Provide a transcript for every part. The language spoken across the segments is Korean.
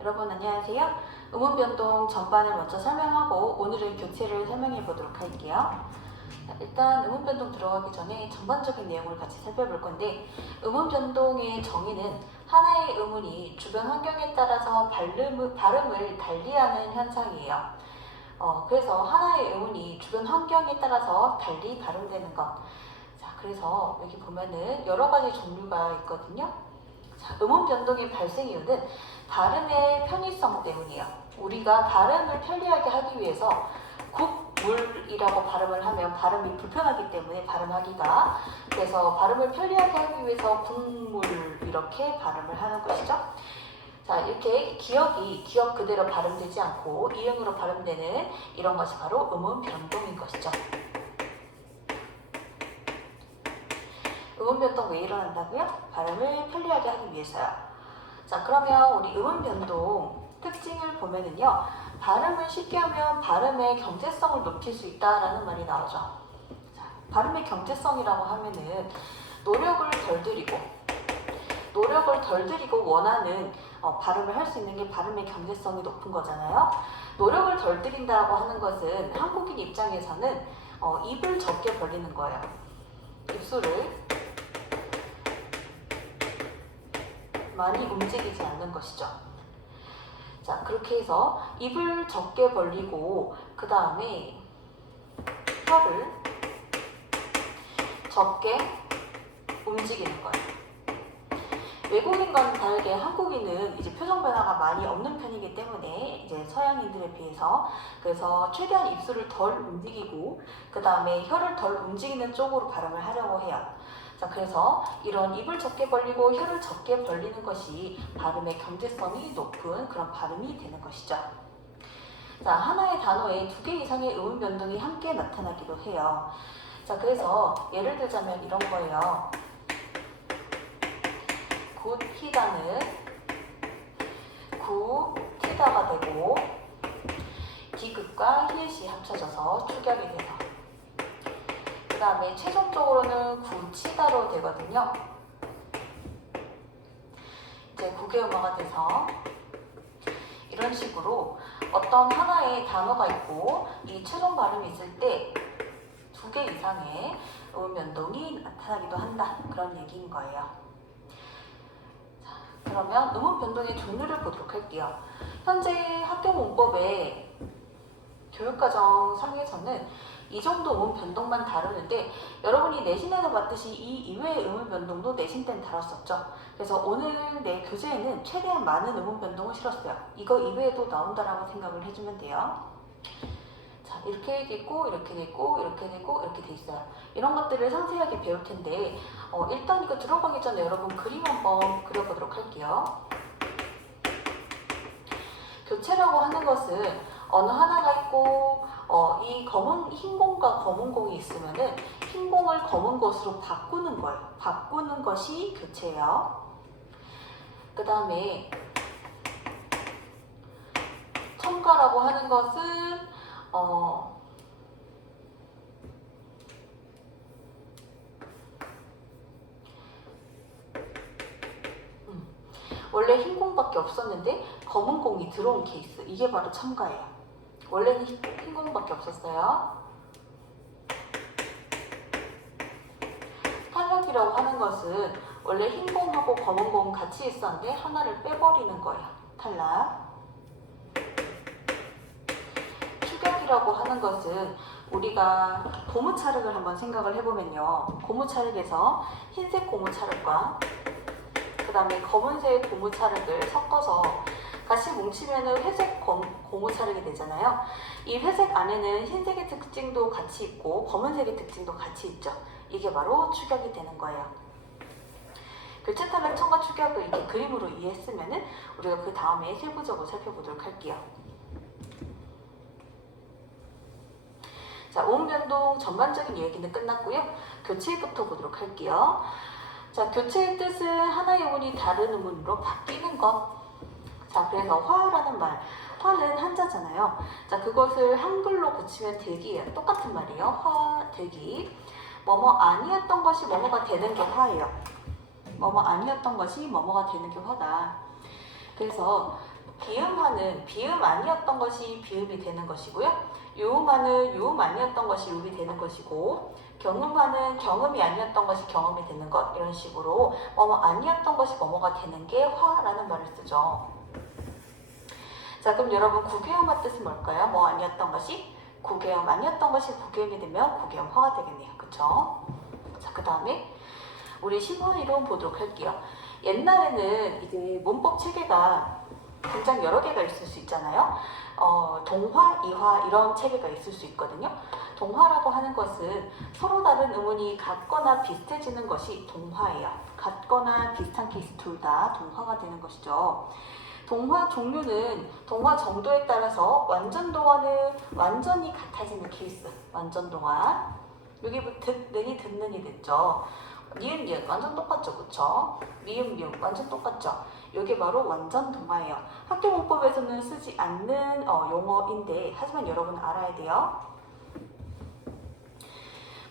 여러분 안녕하세요. 음운 변동 전반을 먼저 설명하고 오늘은 교체를 설명해 보도록 할게요. 일단 음운 변동 들어가기 전에 전반적인 내용을 같이 살펴볼 건데, 음운 변동의 정의는 하나의 음운이 주변 환경에 따라서 발음을 달리하는 현상이에요. 그래서 하나의 음운이 주변 환경에 따라서 달리 발음되는 것. 자, 그래서 여기 보면은 여러 가지 종류가 있거든요. 자, 음운 변동의 발생 이유는 발음의 편의성 때문이에요. 우리가 발음을 편리하게 하기 위해서 국물이라고 발음을 하면 발음이 불편하기 때문에 발음하기가, 그래서 발음을 편리하게 하기 위해서 국물 이렇게 발음을 하는 것이죠. 자, 이렇게 기억 그대로 발음되지 않고 이응으로 발음되는 이런 것이 바로 음운 변동인 것이죠. 음운 변동 왜 일어난다고요? 발음을 편리하게 하기 위해서요. 자, 그러면 우리 음운 변동 특징을 보면은요, 발음을 쉽게 하면 발음의 경제성을 높일 수 있다라는 말이 나오죠. 자, 발음의 경제성이라고 하면은 노력을 덜 들이고 원하는 발음을 할 수 있는 게 발음의 경제성이 높은 거잖아요. 노력을 덜 들인다고 하는 것은 한국인 입장에서는 입을 적게 벌리는 거예요. 입술을 많이 움직이지 않는 것이죠. 자, 그렇게 해서 입을 적게 벌리고 그 다음에 혀를 적게 움직이는 거예요. 외국인과는 다르게 한국인은 이제 표정 변화가 많이 없는 편이기 때문에 이제 서양인들에 비해서, 그래서 최대한 입술을 덜 움직이고 그 다음에 혀를 덜 움직이는 쪽으로 발음을 하려고 해요. 자, 그래서 이런 입을 적게 벌리고 혀를 적게 벌리는 것이 발음의 경제성이 높은 그런 발음이 되는 것이죠. 자, 하나의 단어에 2개 이상의 음운 변동이 함께 나타나기도 해요. 자, 그래서 예를 들자면 이런 거예요. 굿히다는 굿히다가 되고, 디귿과 히읗이 합쳐져서 축약이 돼서, 그 다음에 최종적으로는 굿치다로 되거든요. 이제 국외음화가 돼서 이런 식으로 어떤 하나의 단어가 있고 이 최종 발음이 있을 때 2개 이상의 음운 변동이 나타나기도 한다, 그런 얘기인 거예요. 자, 그러면 음운 변동의 종류를 보도록 할게요. 현재 학교 문법의 교육과정 상에서는 이 정도 음운 변동만 다루는데, 여러분이 내신에서 봤듯이 이 이외의 음운 변동도 내신 때는 다뤘었죠. 그래서 오늘 내 교재에는 최대한 많은 음운 변동을 실었어요. 이거 이외에도 나온다라고 생각을 해주면 돼요. 자, 이렇게 되고 이렇게 되고 이렇게 되고 이렇게 돼 있어요. 이런 것들을 상세하게 배울 텐데, 일단 이거 들어가기 전에 여러분 그림 한번 그려보도록 할게요. 교체라고 하는 것은 어느 하나가 있고 이 흰 공과 검은 공이 있으면은 흰 공을 검은 것으로 바꾸는 거예요. 바꾸는 것이 교체예요. 그 다음에 첨가라고 하는 것은 원래 흰 공밖에 없었는데 검은 공이 들어온 케이스, 이게 바로 첨가예요. 원래는 흰 공밖에 없었어요. 탈락이라고 하는 것은 원래 흰 공하고 검은 공 같이 있었는데 하나를 빼버리는 거예요. 탈락. 축약이라고 하는 것은 우리가 고무차륵을 한번 생각을 해보면요, 고무차륵에서 흰색 고무차륵과 그 다음에 검은색 고무차륵을 섞어서 같이 뭉치면 회색 고무차륵이 되잖아요. 이 회색 안에는 흰색의 특징도 같이 있고 검은색의 특징도 같이 있죠. 이게 바로 축약이 되는 거예요. 교체, 탈락, 첨가, 축약을 이렇게 그림으로 이해했으면 우리가 그 다음에 세부적으로 살펴보도록 할게요. 자, 음운 변동 전반적인 얘기는 끝났고요. 교체부터 보도록 할게요. 자, 교체의 뜻은 하나의 음운이 다른 음운으로 바뀌는 것. 자, 그래서 화라는 말, 화는 한자잖아요. 자, 그것을 한글로 고치면 득이에요. 똑같은 말이에요. 화, 득이. 뭐뭐 아니었던 것이 뭐뭐가 되는 게 화예요. 뭐뭐 아니었던 것이 뭐뭐가 되는 게 화다. 그래서 비음하는 비음 아니었던 것이 비음이 되는 것이고요. 유음하는 유음 아니었던 것이 유음이 되는 것이고, 경음하는 경음이 아니었던 것이 경음이 되는 것, 이런 식으로 뭐뭐 아니었던 것이 뭐뭐가 되는 게 화라는 말을 쓰죠. 자, 그럼 여러분 구개음화 뜻은 뭘까요? 뭐 아니었던 것이 구개음 아니었던 것이 구개음이 되면 구개음화가 되겠네요. 그쵸? 자, 그 다음에 우리 신문 이론 보도록 할게요. 옛날에는 이제 문법 체계가 굉장히 여러 개가 있을 수 있잖아요. 동화, 이화 이런 체계가 있을 수 있거든요. 동화라고 하는 것은 서로 다른 음운이 같거나 비슷해지는 것이 동화예요. 같거나 비슷한 케이스 둘 다 동화가 되는 것이죠. 동화 종류는 동화 정도에 따라서 완전 동화는 완전히 같아지는 케이스, 완전 동화. 여기 듣는이 듣는이 됐죠. 니은 니은 완전 똑같죠, 그쵸? 미음 미음 완전 똑같죠. 이게 바로 완전 동화예요. 학교 문법에서는 쓰지 않는 용어인데 하지만 여러분 알아야 돼요.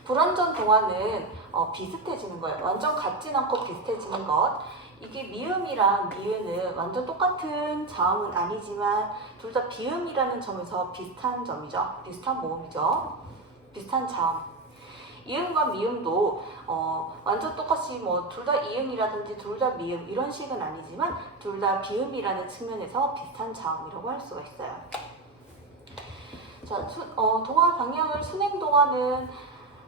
불완전 동화는 비슷해지는 거예요. 완전 같진 않고 비슷해지는 것. 이게 미음이랑 니은은 완전 똑같은 자음은 아니지만 둘 다 비음이라는 점에서 비슷한 점이죠. 비슷한 모음이죠. 비슷한 자음. 이음과 미음도 완전 똑같이 뭐 둘 다 이음이라든지 둘 다 미음 이런 식은 아니지만 둘 다 비음이라는 측면에서 비슷한 자음이라고 할 수가 있어요. 자, 동화 방향을 순행동화는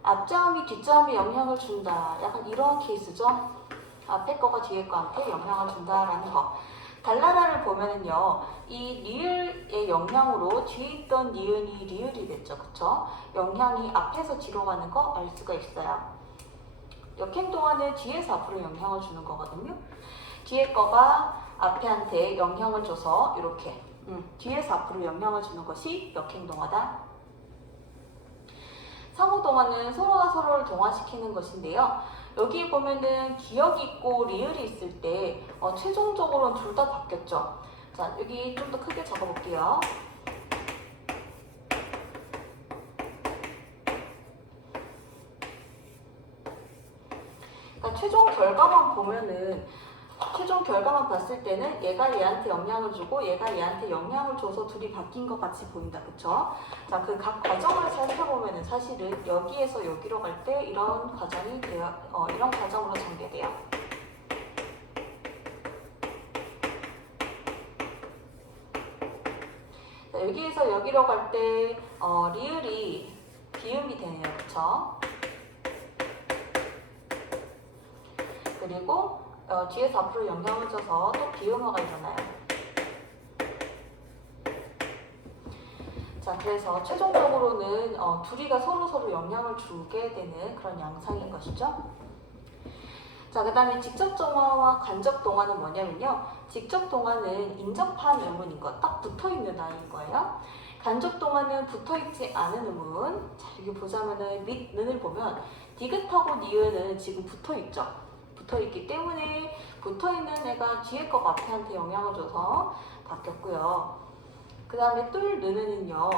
앞자음이 뒷자음에 영향을 준다. 약간 이런 케이스죠. 앞에 거가 뒤에 거한테 영향을 준다라는 거. 달나라를 보면은요, 이 리을의 영향으로 뒤에 있던 니은이 리을이 됐죠, 그쵸? 영향이 앞에서 뒤로 가는 거 알 수가 있어요. 역행동화는 뒤에서 앞으로 영향을 주는 거거든요. 뒤에 거가 앞에한테 영향을 줘서 이렇게 뒤에서 앞으로 영향을 주는 것이 역행동화다. 상호동화는 서로가 서로를 동화시키는 것인데요. 여기 보면은 기역이 있고 리을이 있을 때 최종적으로는 둘 다 바뀌었죠. 자, 여기 좀 더 크게 적어볼게요. 그러니까 최종 결과만 봤을 때는 얘가 얘한테 영향을 주고 얘가 얘한테 영향을 줘서 둘이 바뀐 것 같이 보인다. 그쵸? 자, 그 각 과정을 살펴보면은 사실은 여기에서 여기로 갈 때 이런 과정이 이런 과정으로 전개돼요. 자, 여기에서 여기로 갈 때 리을이 비음이 되네요. 그쵸? 그리고 뒤에서 앞으로 영향을 줘서 또 비음화가 일어나요. 자, 그래서 최종적으로는 둘이가 서로 영향을 주게 되는 그런 양상인 것이죠. 자, 그 다음에 직접동화와 간접동화는 뭐냐면요. 직접동화는 인접한 음운인 거, 딱 붙어있는 아이인 거예요. 간접동화는 붙어있지 않은 음운. 자, 여기 보자면은 밑, 는을 보면 디귿하고 니은은 지금 붙어있죠. 붙어있기 때문에 붙어있는 애가 뒤에 거 앞에한테 영향을 줘서 바뀌었고요. 그 다음에 뚫 느는요.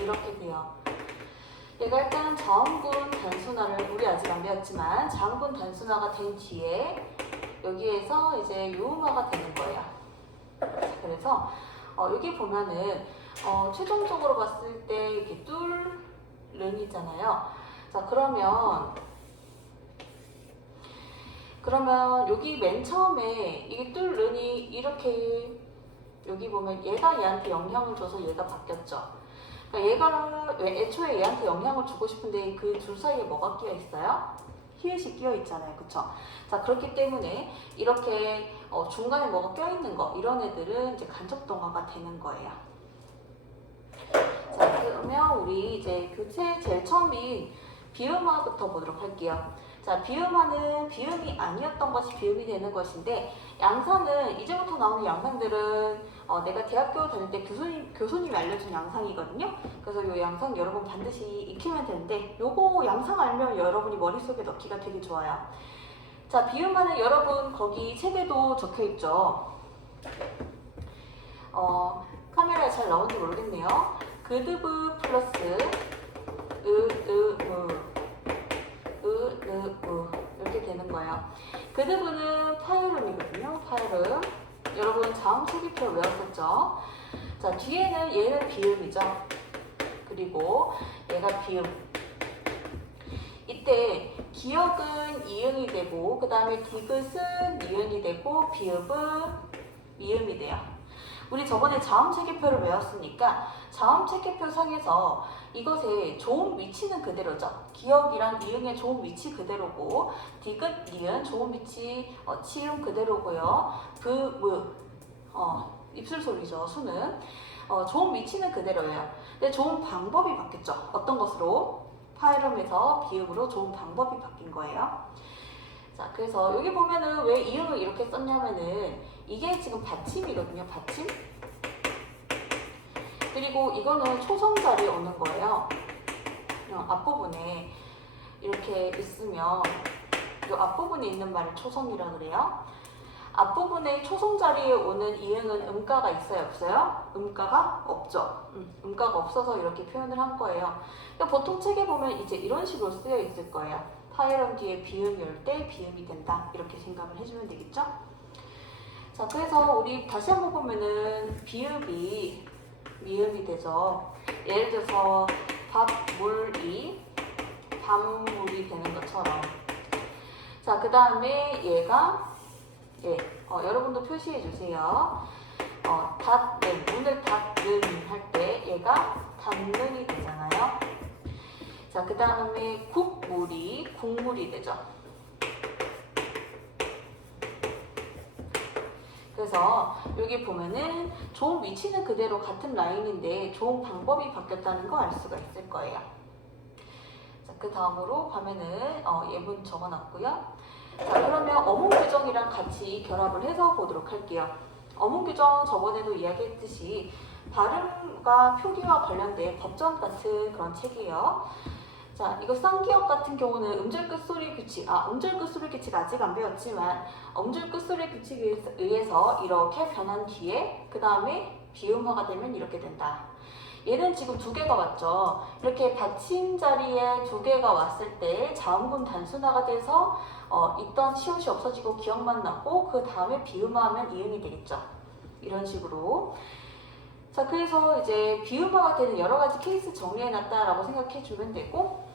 이렇게 돼요. 얘가 일단 자음군 단순화를 우리 아직 안 배웠지만 자음군 단순화가 된 뒤에 여기에서 이제 유음화가 되는 거예요. 그래서 여기 보면은 최종적으로 봤을 때 이렇게 뚫른이잖아요. 자, 그러면 여기 맨 처음에 이게 뚫른이 이렇게 여기 보면 얘가 얘한테 영향을 줘서 얘가 바뀌었죠. 그러니까 얘가 애초에 얘한테 영향을 주고 싶은데 그 둘 사이에 뭐가 끼어 있어요? 히읗이 끼어 있잖아요. 그쵸? 자, 그렇기 때문에 이렇게 중간에 뭐가 껴있는 거 이런 애들은 이제 간접동화가 되는 거예요. 자, 그러면 우리 이제 교재 제일 처음인 비음화부터 보도록 할게요. 자, 비음화는 비음이 아니었던 것이 비음이 되는 것인데 양상은 이제부터 나오는 양상들은 내가 대학교 다닐 때 교수님이 알려준 양상이거든요. 그래서 이 양상 여러분 반드시 익히면 되는데 요거 양상 알면 여러분이 머릿속에 넣기가 되게 좋아요. 자, 비음화는 여러분 거기 책에도 적혀있죠. 카메라에 잘 나오는지 모르겠네요. 그드브 플러스 자음 체계표를 외웠었죠. 자, 뒤에는 얘는 비음이죠. 그리고 얘가 비음. 이때 기역은 이응이 되고 그 다음에 디귿은 니은이 되고 비읍은 미음이 돼요. 우리 저번에 자음 체계표를 외웠으니까 자음 체계표 상에서 이것의 조음 위치는 그대로죠. 기역이랑 이응의 조음 위치 그대로고 디귿, 니은 조음 위치 치음 그대로고요. 입술 소리죠. 수는 조음 위치는 그대로예요. 근데 조음 방법이 바뀌었죠. 어떤 것으로? 파이럼에서 비음으로 조음 방법이 바뀐 거예요. 자, 그래서 여기 보면은 왜 이응을 이렇게 썼냐면은 이게 지금 받침이거든요. 받침. 그리고 이거는 초성 자리에 오는 거예요. 앞부분에 이렇게 있으면 이 앞부분에 있는 말을 초성이라 그래요. 앞부분에 초성 자리에 오는 이응은 음가가 있어요? 없어요? 음가가 없죠. 음가가 없어서 이렇게 표현을 한 거예요. 그러니까 보통 책에 보면 이제 이런 식으로 쓰여 있을 거예요. 파이럼 뒤에 비음이 올 때 비음이 된다. 이렇게 생각을 해주면 되겠죠? 자, 그래서 우리 다시 한번 보면은 비읍이 미음이 되죠. 예를 들어서 밥물이 밥물이 되는 것처럼. 자, 그 다음에 얘가 여러분도 표시해 주세요. 문을 닫는 할 때 얘가 닫는이 되잖아요. 자, 그 다음에 국물이 국물이 되죠. 그래서 여기 보면은 조음 위치는 그대로 같은 라인인데 조음 방법이 바뀌었다는 거 알 수가 있을 거예요. 자, 그 다음으로 화면은 예문 적어놨고요. 자, 그러면 어문 규정이랑 같이 결합을 해서 보도록 할게요. 어문 규정 저번에도 이야기했듯이 발음과 표기와 관련된 법전 같은 그런 책이에요. 자, 이거 쌍기역 같은 경우는 음절 끝소리 규칙, 음절 끝소리 규칙 아직 안 배웠지만 음절 끝소리 규칙에 의해서 이렇게 변한 뒤에 그 다음에 비음화가 되면 이렇게 된다. 얘는 지금 두 개가 왔죠. 이렇게 받침 자리에 두 개가 왔을 때 자음군 단순화가 돼서 있던 시옷이 없어지고 기역만 남고 그 다음에 비음화하면 이음이 되겠죠. 이런 식으로. 자, 그래서 이제 비음화가 되는 여러 가지 케이스 정리해놨다라고 생각해주면 되고,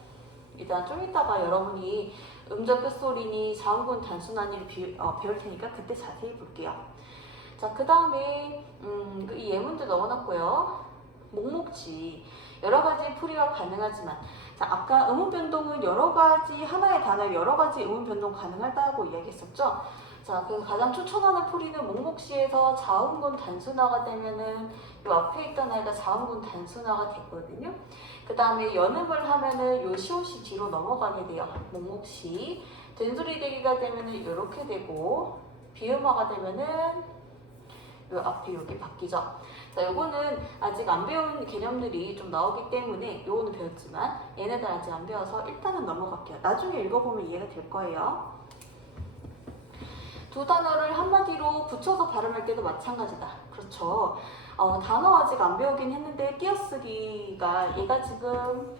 일단 좀 이따가 여러분이 음절 끝소리니 자음군 단순화니를 배울 테니까 그때 자세히 볼게요. 자, 그 다음에 이 예문도 넣어놨고요. 목목지 여러 가지 풀이가 가능하지만, 자, 아까 음운 변동은 여러 가지 하나의 단어에 여러 가지 음운 변동 가능하다고 이야기했었죠. 자, 그래서 가장 추천하는 풀이는 목목시에서 자음군 단순화가 되면은 이 앞에 있던 아이가 자음군 단순화가 됐거든요. 그 다음에 연음을 하면은 요 시옷이 뒤로 넘어가게 돼요. 목목시 된소리 대기가 되면은 이렇게 되고 비음화가 되면은 요 앞에 여기 바뀌죠. 자, 요거는 아직 안 배운 개념들이 좀 나오기 때문에 요거는 배웠지만 얘네들 아직 안 배워서 일단은 넘어갈게요. 나중에 읽어보면 이해가 될 거예요. 두 단어를 한마디로 붙여서 발음할 때도 마찬가지다. 그렇죠. 단어 아직 안 배우긴 했는데 띄어쓰기가 얘가 지금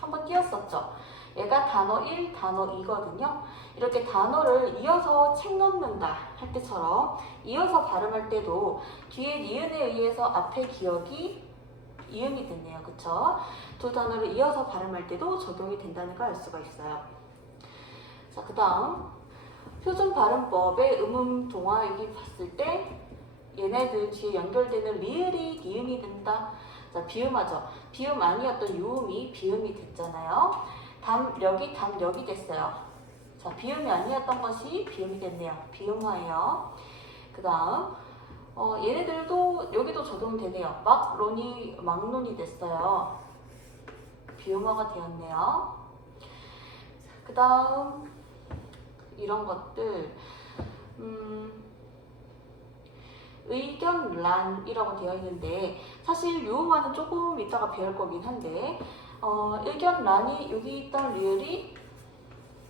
한번 띄었었죠. 얘가 단어 1, 단어 2거든요. 이렇게 단어를 이어서 책 넣는다 할 때처럼 이어서 발음할 때도 뒤에 니은에 의해서 앞에 기억이 이음이 됐네요. 그쵸? 두 단어를 이어서 발음할 때도 적용이 된다는 걸 알 수가 있어요. 자, 그 다음 표준 발음법의 음음 동화 여기 봤을 때 얘네들 뒤에 연결되는 리을이 니음이 된다. 자, 비음하죠. 비음 아니었던 유음이 비음이 됐잖아요. 담력이 됐어요. 자, 비음이 아니었던 것이 비음이 됐네요. 비음화예요. 그 다음 얘네들도 여기도 적용되네요. 막론이 됐어요. 비음화가 되었네요. 그 다음 이런 것들 의견란이라고 되어 있는데 사실 유음화는 조금 이따가 배울 거긴 한데 의견란이 여기 있던 리을이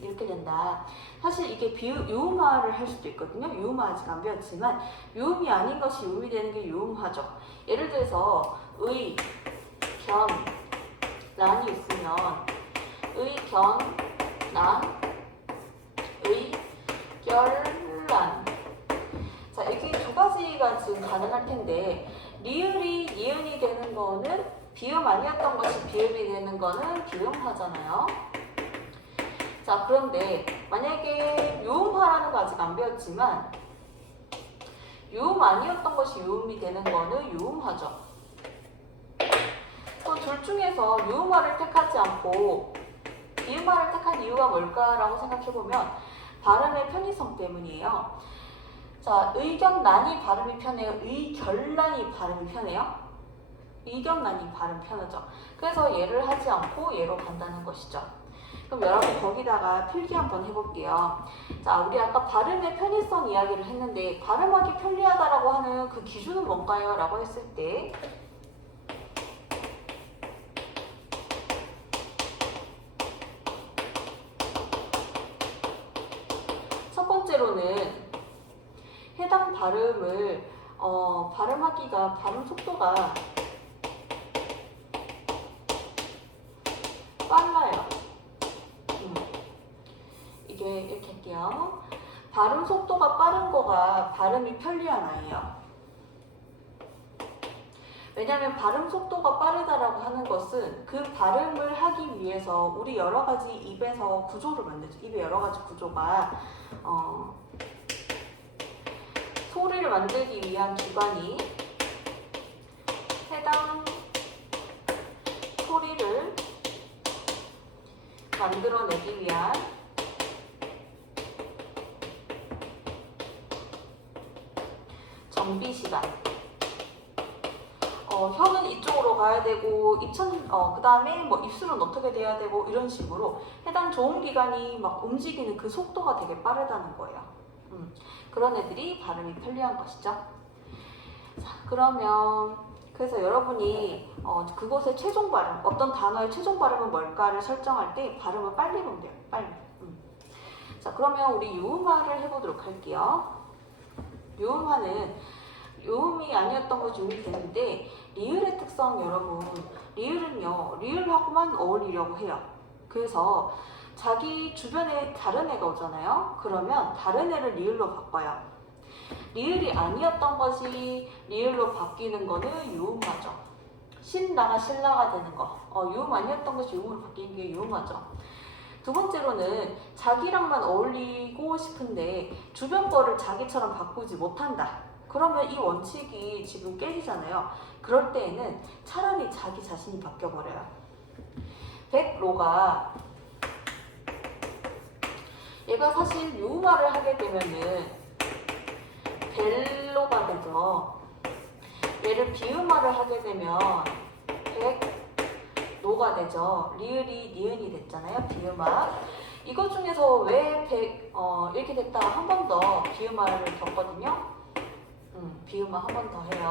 이렇게 된다. 사실 이게 유음화를 할 수도 있거든요. 유음화 아직 안 배웠지만 유음이 아닌 것이 유음이 되는 게 유음화죠. 예를 들어서 의, 견, 란이 있으면 의, 견, 란, 의, 결, 란. 자, 여기 두 가지가 지금 가능할 텐데 리을이 니은이 되는 거는 비음 아니었던 것이 비음이 되는 거는 비음하잖아요. 자, 그런데 만약에 유음하라는 거 아직 안 배웠지만 유음 아니었던 것이 유음이 되는 거는 유음하죠. 또 둘 중에서 유음화를 택하지 않고 비음화를 택한 이유가 뭘까라고 생각해보면 발음의 편의성 때문이에요. 자, 의경란이 발음이 편해요? 의결란이 발음이 편해요? 의경란이 발음 편하죠. 그래서 얘를 하지 않고 얘로 간다는 것이죠. 그럼 여러분 거기다가 필기 한번 해볼게요. 자, 우리 아까 발음의 편의성 이야기를 했는데 발음하기 편리하다라고 하는 그 기준은 뭔가요? 라고 했을 때 첫 번째로는 해당 발음을 발음하기가 발음 속도가 빨라요. 이게 이렇게 할게요. 발음 속도가 빠른 거가 발음이 편리한 아이예요. 왜냐하면 발음 속도가 빠르다라고 하는 것은 그 발음을 하기 위해서 우리 여러 가지 입에서 구조를 만들죠. 입의 여러 가지 구조가 소리를 만들기 위한 기관이 해당 소리를 만들어내기 위한 정비 시간. 혀는 이쪽으로 가야 되고 그 다음에 뭐 입술은 어떻게 돼야 되고 이런 식으로 해당 조음기관이 막 움직이는 그 속도가 되게 빠르다는 거예요. 그런 애들이 발음이 편리한 것이죠. 자, 그러면 그래서 여러분이 그곳의 최종 발음, 어떤 단어의 최종 발음은 뭘까를 설정할 때 발음을 빨리 보면 돼요. 빨리. 자, 그러면 우리 유음화를 해보도록 할게요. 유음화는 유음이 아니었던 것이 유음이 되는데 리을의 특성 여러분, 리을은요 리을하고만 어울리려고 해요. 그래서 자기 주변에 다른 애가 오잖아요. 그러면 다른 애를 리을로 바꿔요. 리을이 아니었던 것이 리을로 바뀌는 거는 유음화죠. 신라가 신라가 되는 거. 유음 아니었던 것이 유음으로 바뀌는 게 유음화죠. 두 번째로는 자기랑만 어울리고 싶은데 주변 거를 자기처럼 바꾸지 못한다. 그러면 이 원칙이 지금 깨지잖아요. 그럴 때에는 차라리 자기 자신이 바뀌어버려요. 백로가 얘가 사실 유음화를 하게 되면은 벨로가 되죠. 얘를 비음화를 하게 되면 백노가 되죠. 리을이 니은이 됐잖아요. 비음화. 이것 중에서 왜 이렇게 됐다가 한 번 더 비음화를 겪거든요. 비음화 한 번 더 해요.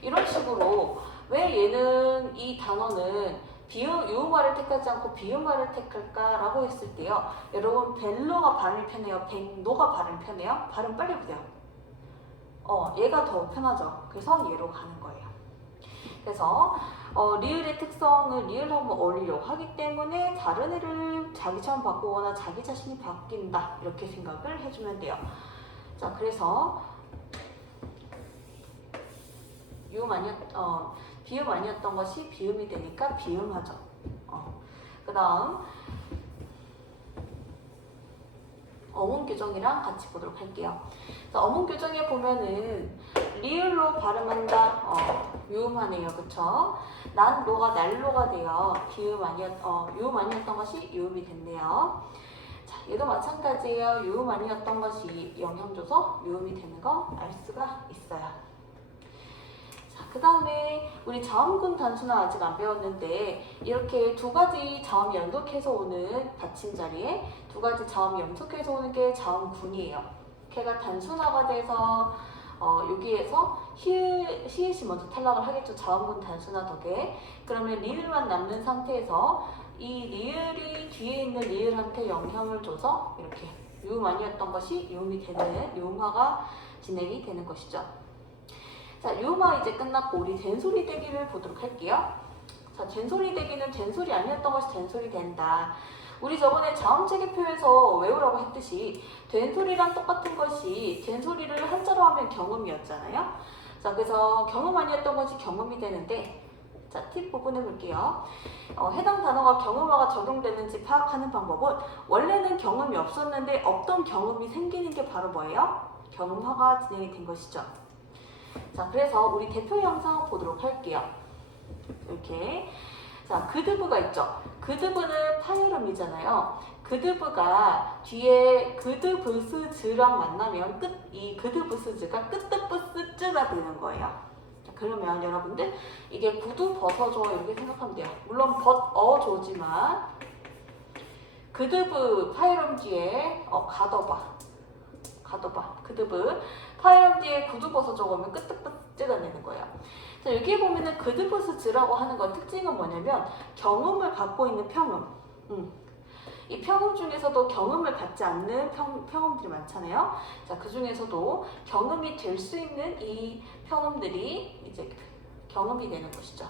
이런 식으로 왜 얘는 이 단어는 유음화를 택하지 않고 비음화를 택할까라고 했을 때요. 여러분 벨로가 발음이 편해요? 백노가 발음이 편해요? 발음 빨리 보세요. 얘가 더 편하죠. 그래서 얘로 가는 거예요. 그래서 리을의 특성을 리을하고 어울리려고 하기 때문에 다른 애를 자기처럼 바꾸거나 자기 자신이 바뀐다 이렇게 생각을 해주면 돼요. 자, 그래서 비음 아니었던 것이 비음이 되니까 비음하죠. 그 다음 어문 교정이랑 같이 보도록 할게요. 자, 어문 교정에 보면은 리을로 발음한다. 유음하네요. 그쵸? 난로가 날로가 돼요. 유음 아니었던 것이 유음이 됐네요. 자, 얘도 마찬가지예요. 유음 아니었던 것이 영향 줘서 유음이 되는 거 알 수가 있어요. 그 다음에 우리 자음군 단수는 아직 안 배웠는데 이렇게 두 가지 자음이 연속해서 오는 받침 자리에 두 가지 자음이 연속해서 오는 게 자음군이에요. 걔가 단순화가 돼서 여기에서 히읗이 먼저 탈락을 하겠죠. 자음군 단순화 덕에. 그러면 리을만 남는 상태에서 이 리을이 뒤에 있는 리을한테 영향을 줘서 이렇게 유음 아니었던 것이 유음이 되는 유음화가 진행이 되는 것이죠. 자, 유음화 이제 끝났고 우리 된소리 대기를 보도록 할게요. 자, 된소리 대기는 된소리 아니었던 것이 된소리 된다. 우리 저번에 자음체계표에서 외우라고 했듯이 된소리랑 똑같은 것이 된소리를 한자로 하면 경음이었잖아요. 자, 그래서 경음 아니었던 것이 경음이 되는데, 자, 팁 부분 해볼게요. 해당 단어가 경음화가 적용되는지 파악하는 방법은 원래는 경음이 없었는데 없던 경음이 생기는 게 바로 뭐예요? 경음화가 진행이 된 것이죠. 자, 그래서 우리 대표 영상 보도록 할게요. 이렇게. 자, 그드브가 있죠. 그드브는 파이름이잖아요. 그드브가 뒤에 그드브스즈랑 만나면 이 그드브스즈가 끄뜨브스즈가 되는 거예요. 그러면 여러분들 이게 구두 벗어줘 이렇게 생각하면 돼요. 물론 벗어줘지만 그드브 파이럼 뒤에 가둬봐 그드브 파이럼 뒤에 구두 벗어줘 오면 끄뜨뿌뜨가 되는 거예요. 자, 여기 보면은 그드브스즈라고 하는 건 특징은 뭐냐면 경음을 갖고 있는 평음. 이 평음 중에서도 경음을 갖지 않는 평음들이 많잖아요. 자, 그 중에서도 경음이 될 수 있는 이 평음들이 이제 경음이 되는 것이죠.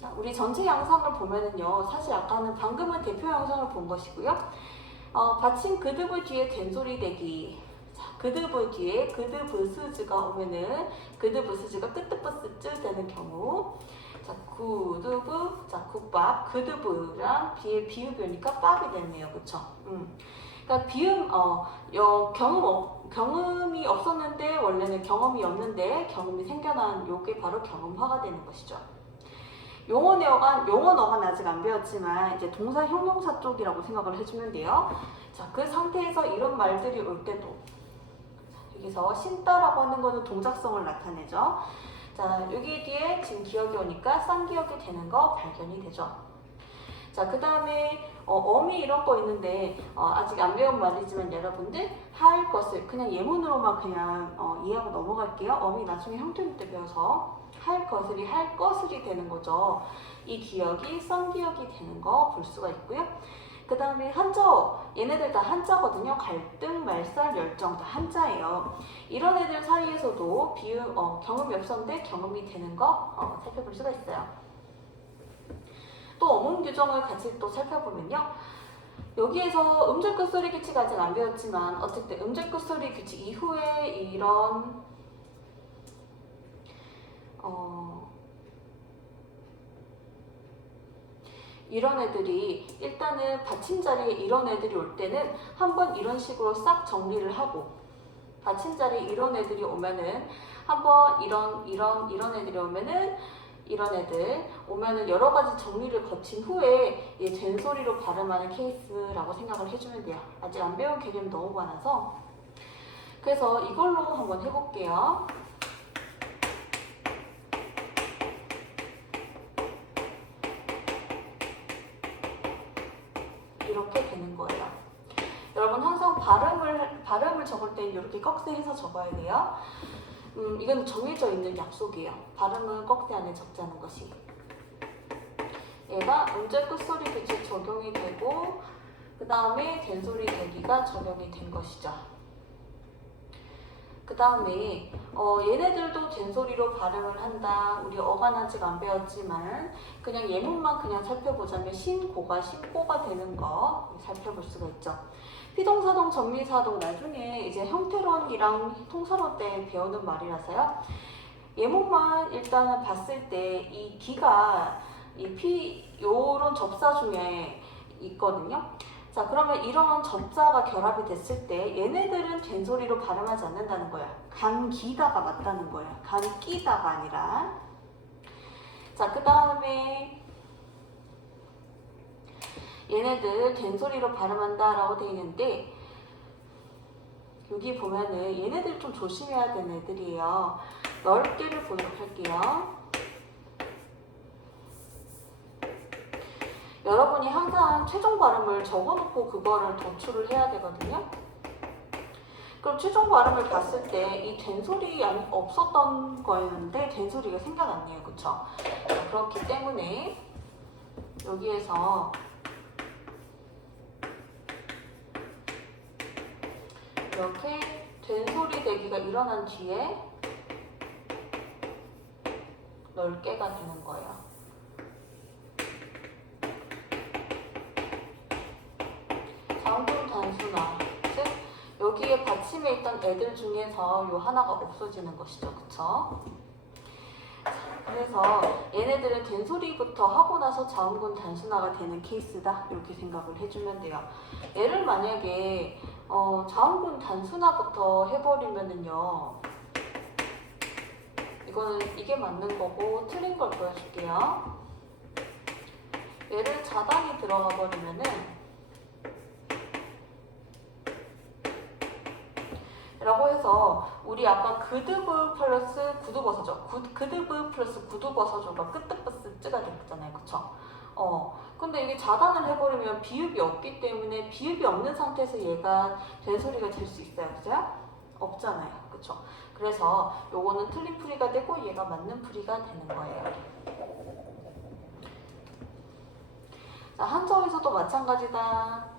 자, 우리 전체 영상을 보면은요, 사실 아까는 방금은 대표 영상을 본 것이고요. 받침 그드브 뒤에 된소리 대기. 자, 그드브 뒤에 그드브스즈가 오면은 그드브스즈가 끄뜨뿌스즈 되는 경우. 자, 구드브, 자, 굿밥, 그드브랑 뒤에 비읍이 오니까 밥이 됐네요. 그쵸? 그러니까 비음, 경음이 없었는데, 원래는 경험이 없는데, 경음이 생겨난 요게 바로 경음화가 되는 것이죠. 용언 어간 아직 안 배웠지만, 이제 동사, 형용사 쪽이라고 생각을 해주면 돼요. 자, 그 상태에서 이런 말들이 올 때도, 여기서 신다라고 하는 거는 동작성을 나타내죠. 자, 여기 뒤에 지금 기억이 오니까 쌍기억이 되는 거 발견이 되죠. 자, 그 다음에 어미 이런 거 있는데 아직 안 배운 말이지만 여러분들 할 것을 그냥 예문으로만 그냥 이해하고 넘어갈게요. 어미 나중에 형태문 때 배워서 할 것을이 되는 거죠. 이 기억이 쌍기억이 되는 거 볼 수가 있고요. 그 다음에 한자어, 얘네들 다 한자거든요. 갈등, 말살, 열정 다 한자예요. 이런 애들 사이에서도 경음이 없었는데 경음이 되는 거 살펴볼 수가 있어요. 또 어문 규정을 같이 또 살펴보면요. 여기에서 음절 끝소리 규칙 아직 안 배웠지만 어쨌든 음절 끝소리 규칙 이후에 이런 애들이 일단은 받침 자리에 이런 애들이 올 때는 한번 이런 식으로 싹 정리를 하고 받침 자리에 이런 애들이 오면은 한번 이런 애들이 오면은 이런 애들 오면은 여러 가지 정리를 거친 후에 된소리로 발음하는 케이스라고 생각을 해주면 돼요. 아직 안 배운 개념이 너무 많아서 그래서 이걸로 한번 해볼게요. 이렇게 되는 거예요. 여러분 항상 발음을 적을 때는 이렇게 꺽쇠해서 적어야 돼요. 이건 정해져 있는 약속이에요. 발음은 꺽쇠 안에 적자는 것이. 얘가 음절 끝소리 규칙 적용이 되고 그 다음에 된소리 대기가 적용이 된 것이죠. 그 다음에 얘네들도 된소리로 발음을 한다. 우리 어간 아직 안 배웠지만 그냥 예문만 그냥 살펴보자면 신고가 되는 거 살펴볼 수가 있죠. 피동사동, 전미사동 나중에 이제 형태론이랑 통사론 때 배우는 말이라서요. 예문만 일단은 봤을 때 이 기가 요런 접사 중에 있거든요. 자, 그러면 이런 접자가 결합이 됐을 때 얘네들은 된소리로 발음하지 않는다는 거야. 감기다가 맞다는 거야. 감기다가 아니라. 자, 그 다음에 얘네들 된소리로 발음한다라고 되어 있는데 여기 보면은 얘네들 좀 조심해야 되는 애들이에요. 넓게를 보도록 할게요. 여러분이 항상 최종 발음을 적어놓고 그거를 도출을 해야 되거든요. 그럼 최종 발음을 봤을 때 이 된소리 없었던 거였는데 된소리가 생겨났네요. 그쵸? 그렇기 때문에 여기에서 이렇게 된소리 대기가 일어난 뒤에 넓게가 되는 거예요. 여기에 받침에 있던 애들 중에서 요 하나가 없어지는 것이죠. 그쵸? 그래서 얘네들은 된소리부터 하고 나서 자음군 단순화가 되는 케이스다. 이렇게 생각을 해주면 돼요. 얘를 만약에 자음군 단순화부터 해버리면은요. 이거는 이게 맞는 거고 틀린 걸 보여줄게요. 얘를 자당이 들어가 버리면은 라고 해서 우리 아까 그드브 플러스 구두버서죠. 그드브 플러스 구두버서조가 끄뜨버스 쯔가 됐잖아요. 그쵸? 근데 이게 자단을 해버리면 비읍이 없기 때문에 비읍이 없는 상태에서 얘가 된소리가 될 수 있어요. 그죠? 없잖아요. 그쵸? 그래서 요거는 틀린 풀이가 되고 얘가 맞는 풀이가 되는 거예요. 자, 한자어에서도 마찬가지다.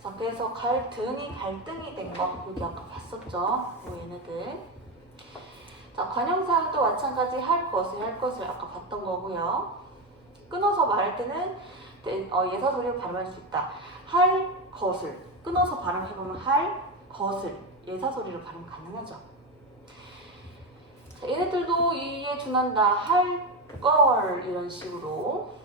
자, 그래서 갈등이 된 거 여기 아까 봤었죠? 얘네들. 자, 관형사도 마찬가지 할 것을 아까 봤던 거고요. 끊어서 말할 때는 예사소리를 발음할 수 있다. 할 것을 끊어서 발음해보면 할 것을 예사소리로 발음 가능하죠. 자, 얘네들도 이에 준한다. 할 걸 이런 식으로.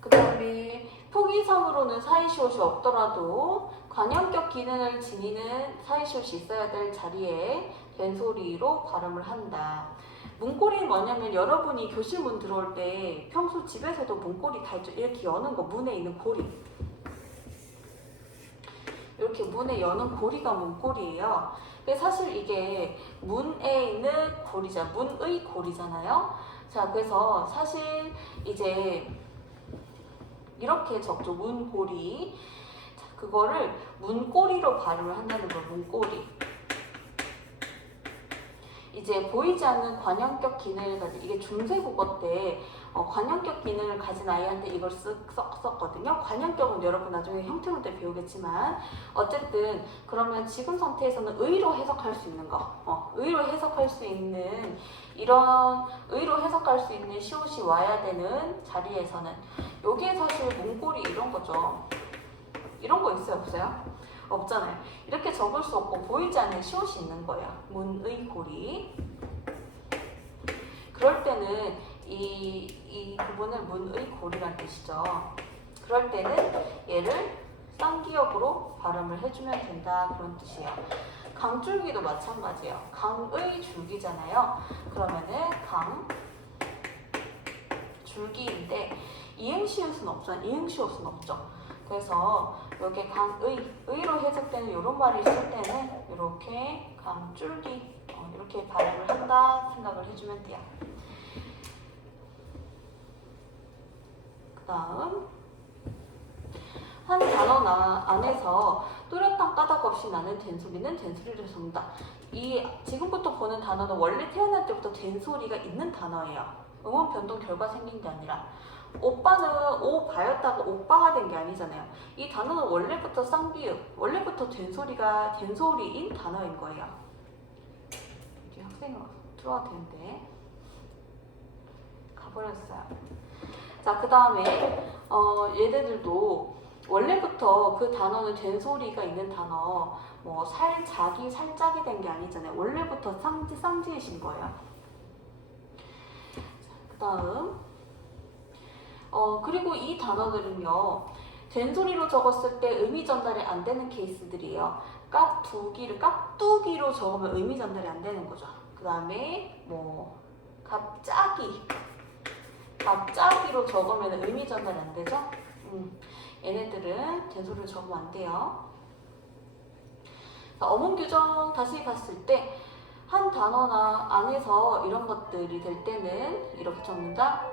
그 다음에 표기상으로는 사이시옷이 없더라도 관형격 기능을 지니는 사이시옷이 있어야 될 자리에 된소리로 발음을 한다. 문고리는 뭐냐면 여러분이 교실 문 들어올 때 평소 집에서도 문고리 다 있죠. 이렇게 여는 거, 문에 있는 고리. 이렇게 문에 여는 고리가 문고리예요. 근데 사실 이게 문에 있는 고리자, 문의 고리잖아요. 자, 그래서 사실 이제 이렇게 적죠. 문고리. 자, 그거를 문고리로 발음을 한다는 거예요. 문고리. 이제 보이지 않는 관형격 기능을 가진, 이게 중세국어 때 관형격 기능을 가진 아이한테 이걸 썼거든요. 관형격은 여러분 나중에 형태론 때 배우겠지만 어쨌든 그러면 지금 상태에서는 의로 해석할 수 있는 거, 의로 해석할 수 있는 이런 의로 해석할 수 있는 시옷이 와야 되는 자리에서는 여기에 사실 문고리 이런 거죠. 이런 거 있어요, 없어요? 없잖아요. 이렇게 적을 수 없고 보이지 않는 시옷이 있는 거예요. 문의 고리. 그럴 때는 이 부분을 문의 고리란 뜻이죠. 그럴 때는 얘를 쌍기역으로 발음을 해주면 된다. 그런 뜻이에요. 강줄기도 마찬가지예요. 강의 줄기잖아요. 그러면은 강 줄기인데 이응시옷은 없잖아요. 이응시옷은 없죠. 그래서 여기 의로 해석되는 이런 말이 있을 때는 이렇게 강줄기 이렇게 발음을 한다 생각을 해주면 돼요. 그 다음 한 단어 안에서 뚜렷한 까닭 없이 나는 된소리는 된소리를 적는다. 이 지금부터 보는 단어는 원래 태어날 때부터 된소리가 있는 단어예요. 음원 변동 결과 생긴 게 아니라 오빠는 오바였다가 오빠가 된 게 아니잖아요. 이 단어는 원래부터 쌍비읍, 원래부터 된소리인 단어인 거예요. 이게 학생이 들어와도 되는데 가버렸어요. 자, 그 다음에 얘네들도 원래부터 그 단어는 된소리가 있는 단어, 뭐 살짝이 된 게 아니잖아요. 원래부터 쌍지이신 거예요. 그 다음 그리고 이 단어들은요, 된소리로 적었을 때 의미 전달이 안 되는 케이스들이에요. 깍두기로 적으면 의미 전달이 안 되는 거죠. 그 다음에 뭐 갑자기로 적으면 의미 전달이 안 되죠. 얘네들은 된소리를 적으면 안 돼요. 어문 규정 다시 봤을 때 한 단어나 안에서 이런 것들이 될 때는 이렇게 적는다.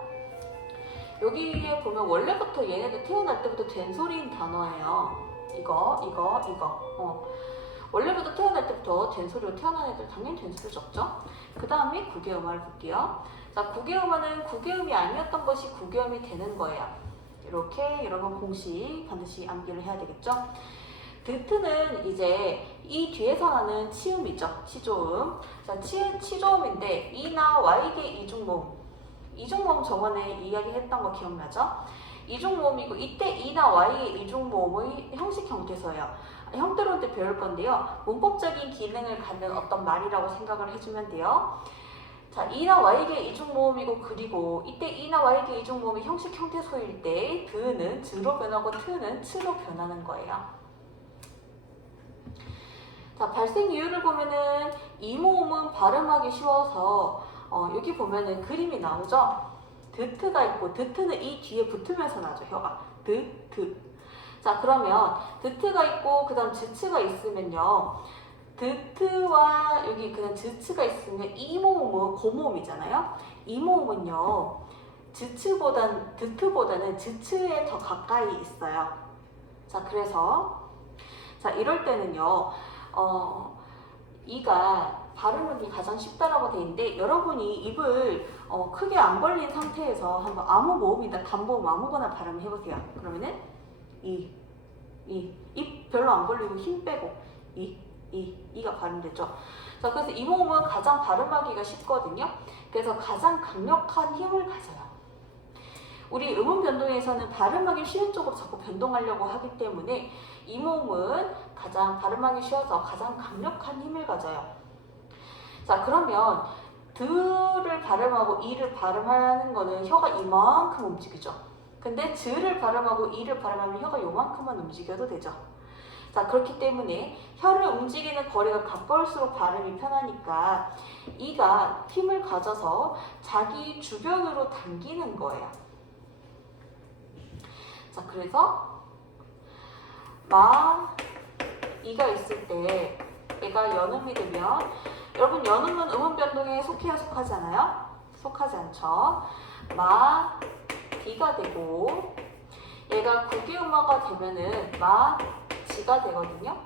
여기에 보면 원래부터 얘네들 태어날 때부터 된소리인 단어예요. 이거. 원래부터 태어날 때부터 된소리로 태어난 애들 당연히 된소리를 적죠. 그 다음에 구개음화를 볼게요. 자, 구개음화는 구개음이 아니었던 것이 구개음이 되는 거예요. 이렇게 여러분 공식 반드시 암기를 해야 되겠죠. 드트는 이제 이 뒤에서 나는 치음이죠. 치조음. 자, 치조음인데 이나 Y계 이중모음 저번에 이야기했던 거 기억나죠? 이중모음이고 이때 E나 Y의 이중모음의 형식 형태소예요. 형태론 때 배울 건데요. 문법적인 기능을 갖는 어떤 말이라고 생각을 해주면 돼요. 자, E나 Y계 이중모음이고 그리고 이때 E나 Y계 이중모음이 형식 형태소일 때 드는 드로 변하고 트는 트로 변하는 거예요. 자, 발생 이유를 보면은 이 모음은 발음하기 쉬워서 여기 보면은 그림이 나오죠. 드트가 있고 드트는 이 뒤에 붙으면서 나죠. 혀가 드트. 자, 그러면 드트가 있고 그 다음 즈츠가 있으면요. 드트와 여기 그냥 즈츠가 있으면 이 모음은 고모음이잖아요. 이 모음은요. 드트보다는 즈츠에 더 가까이 있어요. 자, 그래서 자, 이럴 때는요. 이가 발음하기 가장 쉽다라고 되어 있는데 여러분이 입을 크게 안 벌린 상태에서 한번 아무 모음이나 단모음 아무거나 발음해 보세요. 그러면은 입 별로 안 벌리고 힘 빼고 이가 발음되죠. 자, 그래서 이 모음은 가장 발음하기가 쉽거든요. 그래서 가장 강력한 힘을 가져요. 우리 음운 변동에서는 발음하기 쉬운 쪽으로 자꾸 변동하려고 하기 때문에 이 모음은 가장 발음하기 쉬워서 가장 강력한 힘을 가져요. 자, 그러면 드를 발음하고 이를 발음하는 거는 혀가 이만큼 움직이죠. 근데 즈를 발음하고 이를 발음하면 혀가 요만큼만 움직여도 되죠. 자, 그렇기 때문에 혀를 움직이는 거리가 가까울수록 발음이 편하니까 이가 힘을 가져서 자기 주변으로 당기는 거예요. 자, 그래서 이가 있을 때 얘가 연음이 되면 여러분 연음은 음운 변동에 속해야 속하지 않아요? 속하지 않죠. 디가 되고 얘가 국유음화가 되면은 지가 되거든요.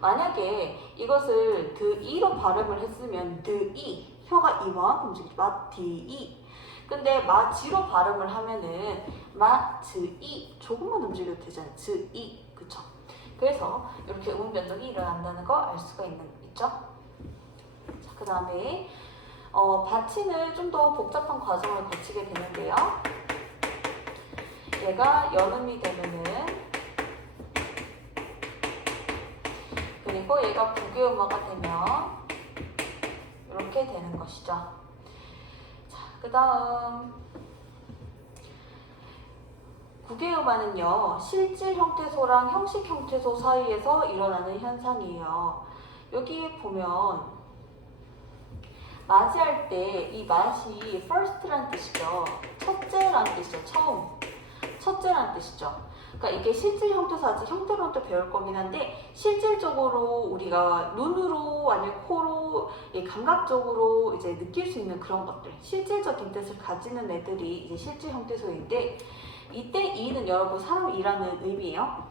만약에 이것을 드이로 발음을 했으면 드이 혀가 이만큼 움직이죠. 디이. 근데 지로 발음을 하면은 즈이 조금만 움직여도 되잖아요. 즈이. 그쵸? 그래서 이렇게 음운 변동이 일어난다는 거 알 수가 있죠? 자, 그 다음에 받침은 좀 더 복잡한 과정을 거치게 되는데요. 얘가 연음이 되면은 그리고 얘가 국유음화가 되면 이렇게 되는 것이죠. 자, 그 다음 국유음화는요. 실질 형태소랑 형식 형태소 사이에서 일어나는 현상이에요. 여기 보면 맞이할 때 이 맛이 first란 뜻이죠. 첫째란 뜻이죠. 첫째란 뜻이죠. 그러니까 이게 실질 형태소 아직 형태론 또 배울 거긴 한데 실질적으로 우리가 눈으로 아니면 코로 감각적으로 이제 느낄 수 있는 그런 것들 실질적인 뜻을 가지는 애들이 이제 실질 형태소인데 이때 이는 여러분 사람 이라는 의미예요?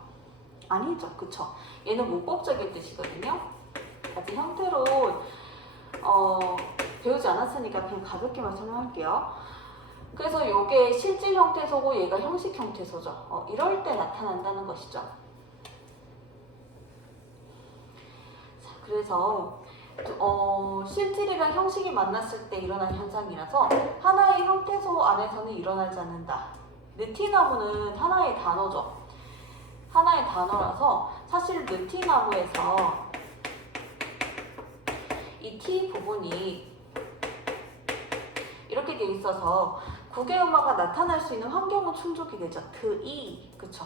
아니죠, 그쵸? 얘는 문법적인 뜻이거든요. 아직 형태론 배우지 않았으니까 그냥 가볍게만 설명할게요. 그래서 이게 실질 형태소고 얘가 형식 형태소죠. 이럴 때 나타난다는 것이죠. 자, 그래서 실질이랑 형식이 만났을 때 일어난 현상이라서 하나의 형태소 안에서는 일어나지 않는다. 느티나무는 하나의 단어죠. 하나의 단어라서 사실 느티나무에서 이 T 부분이 이렇게 돼 있어서 국외음화가 나타날 수 있는 환경은 충족이 되죠. 그쵸?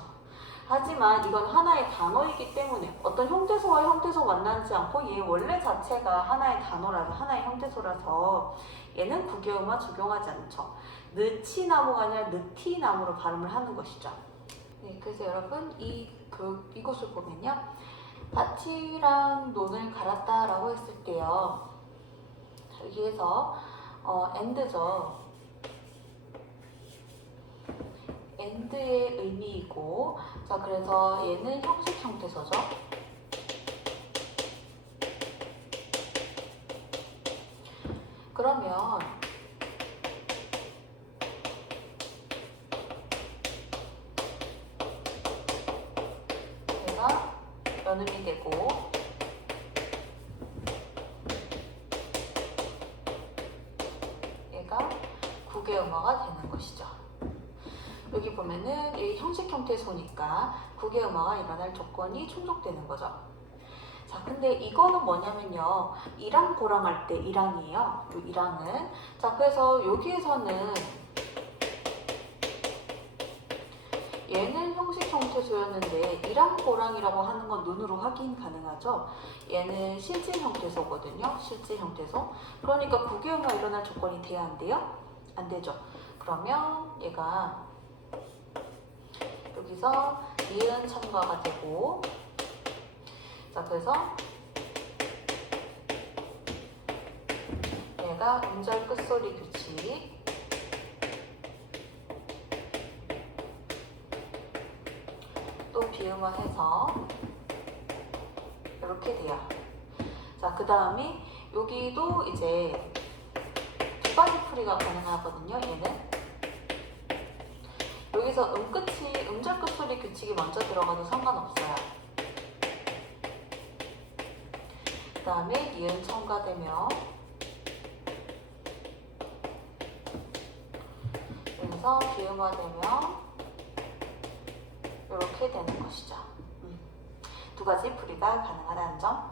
하지만 이건 하나의 단어이기 때문에 어떤 형태소와 형태소 만나지 않고 얘 원래 자체가 하나의 단어라서 하나의 형태소라서 얘는 국외음화 적용하지 않죠. 느치나무가 아니라 느티나무로 발음을 하는 것이죠. 네, 그래서 여러분 이곳을 보면요. 밭이랑 논을 갈았다라고 했을 때요. 자, 여기에서 and죠. and의 의미이고, 자, 그래서 얘는 형식 형태소죠. 그러면 얘가 연음이 되고 얘가 국외음화가 되는 것이죠. 여기 보면은 이 형식 형태 소니까 국외음화가 일어날 조건이 충족되는 거죠. 자, 근데 이거는 뭐냐면요. 이랑 고랑 할 때 이랑이에요. 요 이랑은. 자, 그래서 여기에서는 얘는 형식 형태소였는데 이랑 고랑이라고 하는 건 눈으로 확인 가능하죠. 얘는 실질 형태소거든요. 실질 형태소. 그러니까 국외음화 일어날 조건이 돼야 안 돼요? 안 되죠. 그러면 얘가 여기서 니은 첨가가 되고, 자, 그래서 얘가 음절 끝소리 규칙, 또 비음화해서 이렇게 돼요. 자, 그 다음에 여기도 이제 두 가지 풀이가 가능하거든요. 얘는 여기서 끝이 음절 끝소리 규칙이 먼저 들어가도 상관없어요. 그 다음에 니은 첨가되며 여기서 비음화되며 이렇게 되는 것이죠. 두 가지 풀이가 가능하다는 점.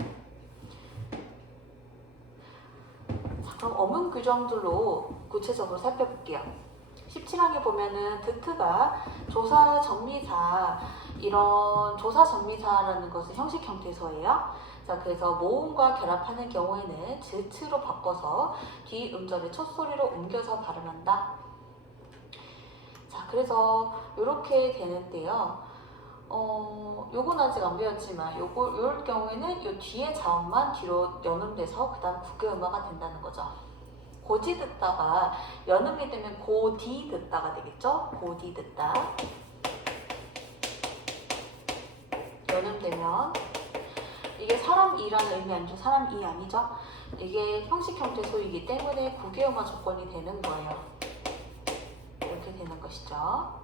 자, 그럼 어문 규정들로 구체적으로 살펴볼게요. 17항에 보면은 드트가 조사 정미사, 이런 조사 정미사라는 것은 형식 형태소예요. 자, 그래서 모음과 결합하는 경우에는 드트로 바꿔서 뒤 음절의 첫 소리로 옮겨서 발음한다. 자, 그래서 이렇게 되는데요. 요건 아직 안 배웠지만 요럴 경우에는 요 뒤에 자음만 뒤로 연음돼서 그 다음 국외음화가 된다는 거죠. 고지 듣다가 연음이 되면 고디 듣다가 되겠죠? 고디 듣다. 연음되면 이게 사람 이라는 의미 아니죠? 사람 이 아니죠? 이게 형식 형태 소이기 때문에 국외음화 조건이 되는 거예요. 이렇게 되는 것이죠.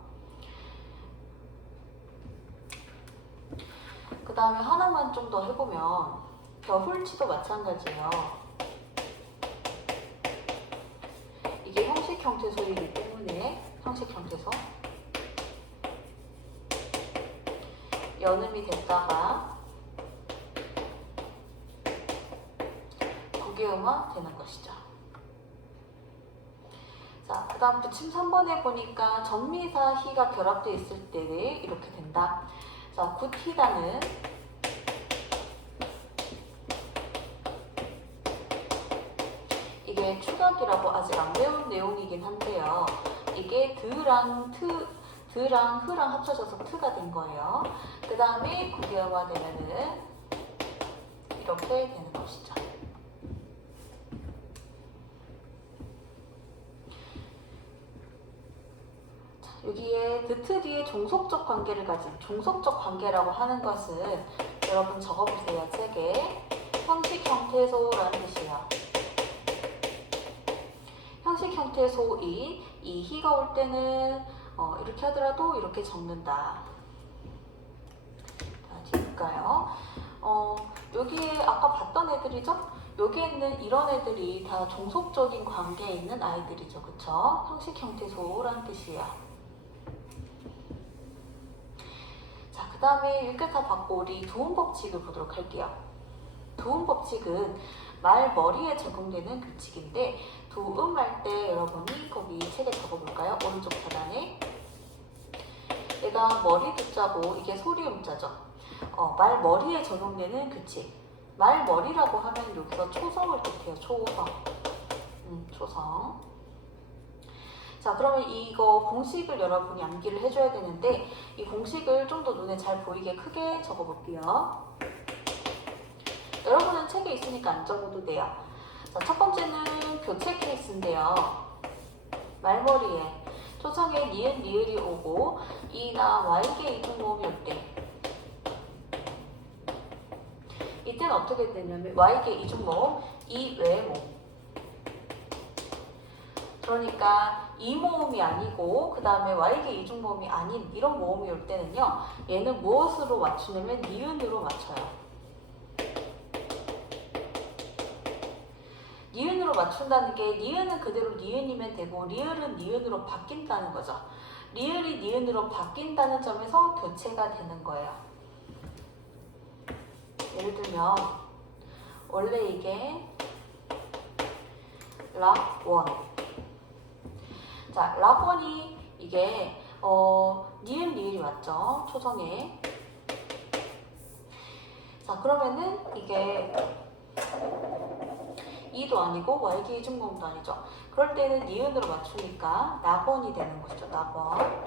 그 다음에 하나만 좀 더 해보면 벼훌치도 마찬가지예요. 이게 형식 형태소이기 때문에 형식 형태소 연음이 됐다가 국외음화 되는 것이죠. 자, 그 다음 부침 3번에 보니까 전미사 히가 결합되어 있을 때 이렇게 된다. 자, 굿히다는 이게 추격이라고 아직 안 배운 내용이긴 한데요. 이게 드랑 흐랑 합쳐져서 트가 된 거예요. 그 다음에 국외음화 되면은 이렇게 되는 것이죠. 여기에 드트 뒤에 종속적 관계를 가진, 종속적 관계라고 하는 것은 여러분 적어보세요. 책에 형식 형태소라는 뜻이에요. 형식 형태소인 이 히가 올 때는 이렇게 하더라도 이렇게 적는다. 자, 볼까요? 여기에 아까 봤던 애들이죠? 여기에 있는 이런 애들이 다 종속적인 관계에 있는 아이들이죠. 그쵸? 형식 형태소라는 뜻이에요. 자, 그 다음에 이렇게 다 받고 우리 도움법칙을 보도록 할게요. 도움법칙은 말머리에 적용되는 규칙인데 도음할 때 여러분이 거기 책에 적어볼까요? 오른쪽 하단에 얘가 머리 듣자고 이게 소리 음자죠. 말머리에 적용되는 규칙. 말머리라고 하면 여기서 초성을 뜻해요. 초성. 초성. 자, 그러면 이거 공식을 여러분이 암기를 해줘야 되는데 이 공식을 좀 더 눈에 잘 보이게 크게 적어볼게요. 여러분은 책에 있으니까 안 적어도 돼요. 자, 첫 번째는 교체 케이스인데요. 말머리에 초성에 니은, 리을이 오고 이나 Y개 이중모음이 올 때 이때는 어떻게 되냐면 Y개 이중모음, 이 외의 모음. 그러니까 이 모음이 아니고 그 다음에 Y개 이중모음이 아닌 이런 모음이 올 때는요. 얘는 무엇으로 맞추냐면 니은으로 맞춰요. 니은으로 맞춘다는 게 니은은 그대로 니은이면 되고 리을은 니은으로 바뀐다는 거죠. 리을이 니은으로 바뀐다는 점에서 교체가 되는 거예요. 예를 들면 원래 이게 락원. 자, 락원이 이게 니은 리을이 맞죠? 초정에. 자, 그러면은 이게 이도 아니고 YK 중공도 아니죠. 그럴 때는 니은으로 맞추니까 낙원이 되는 것이죠. 낙원.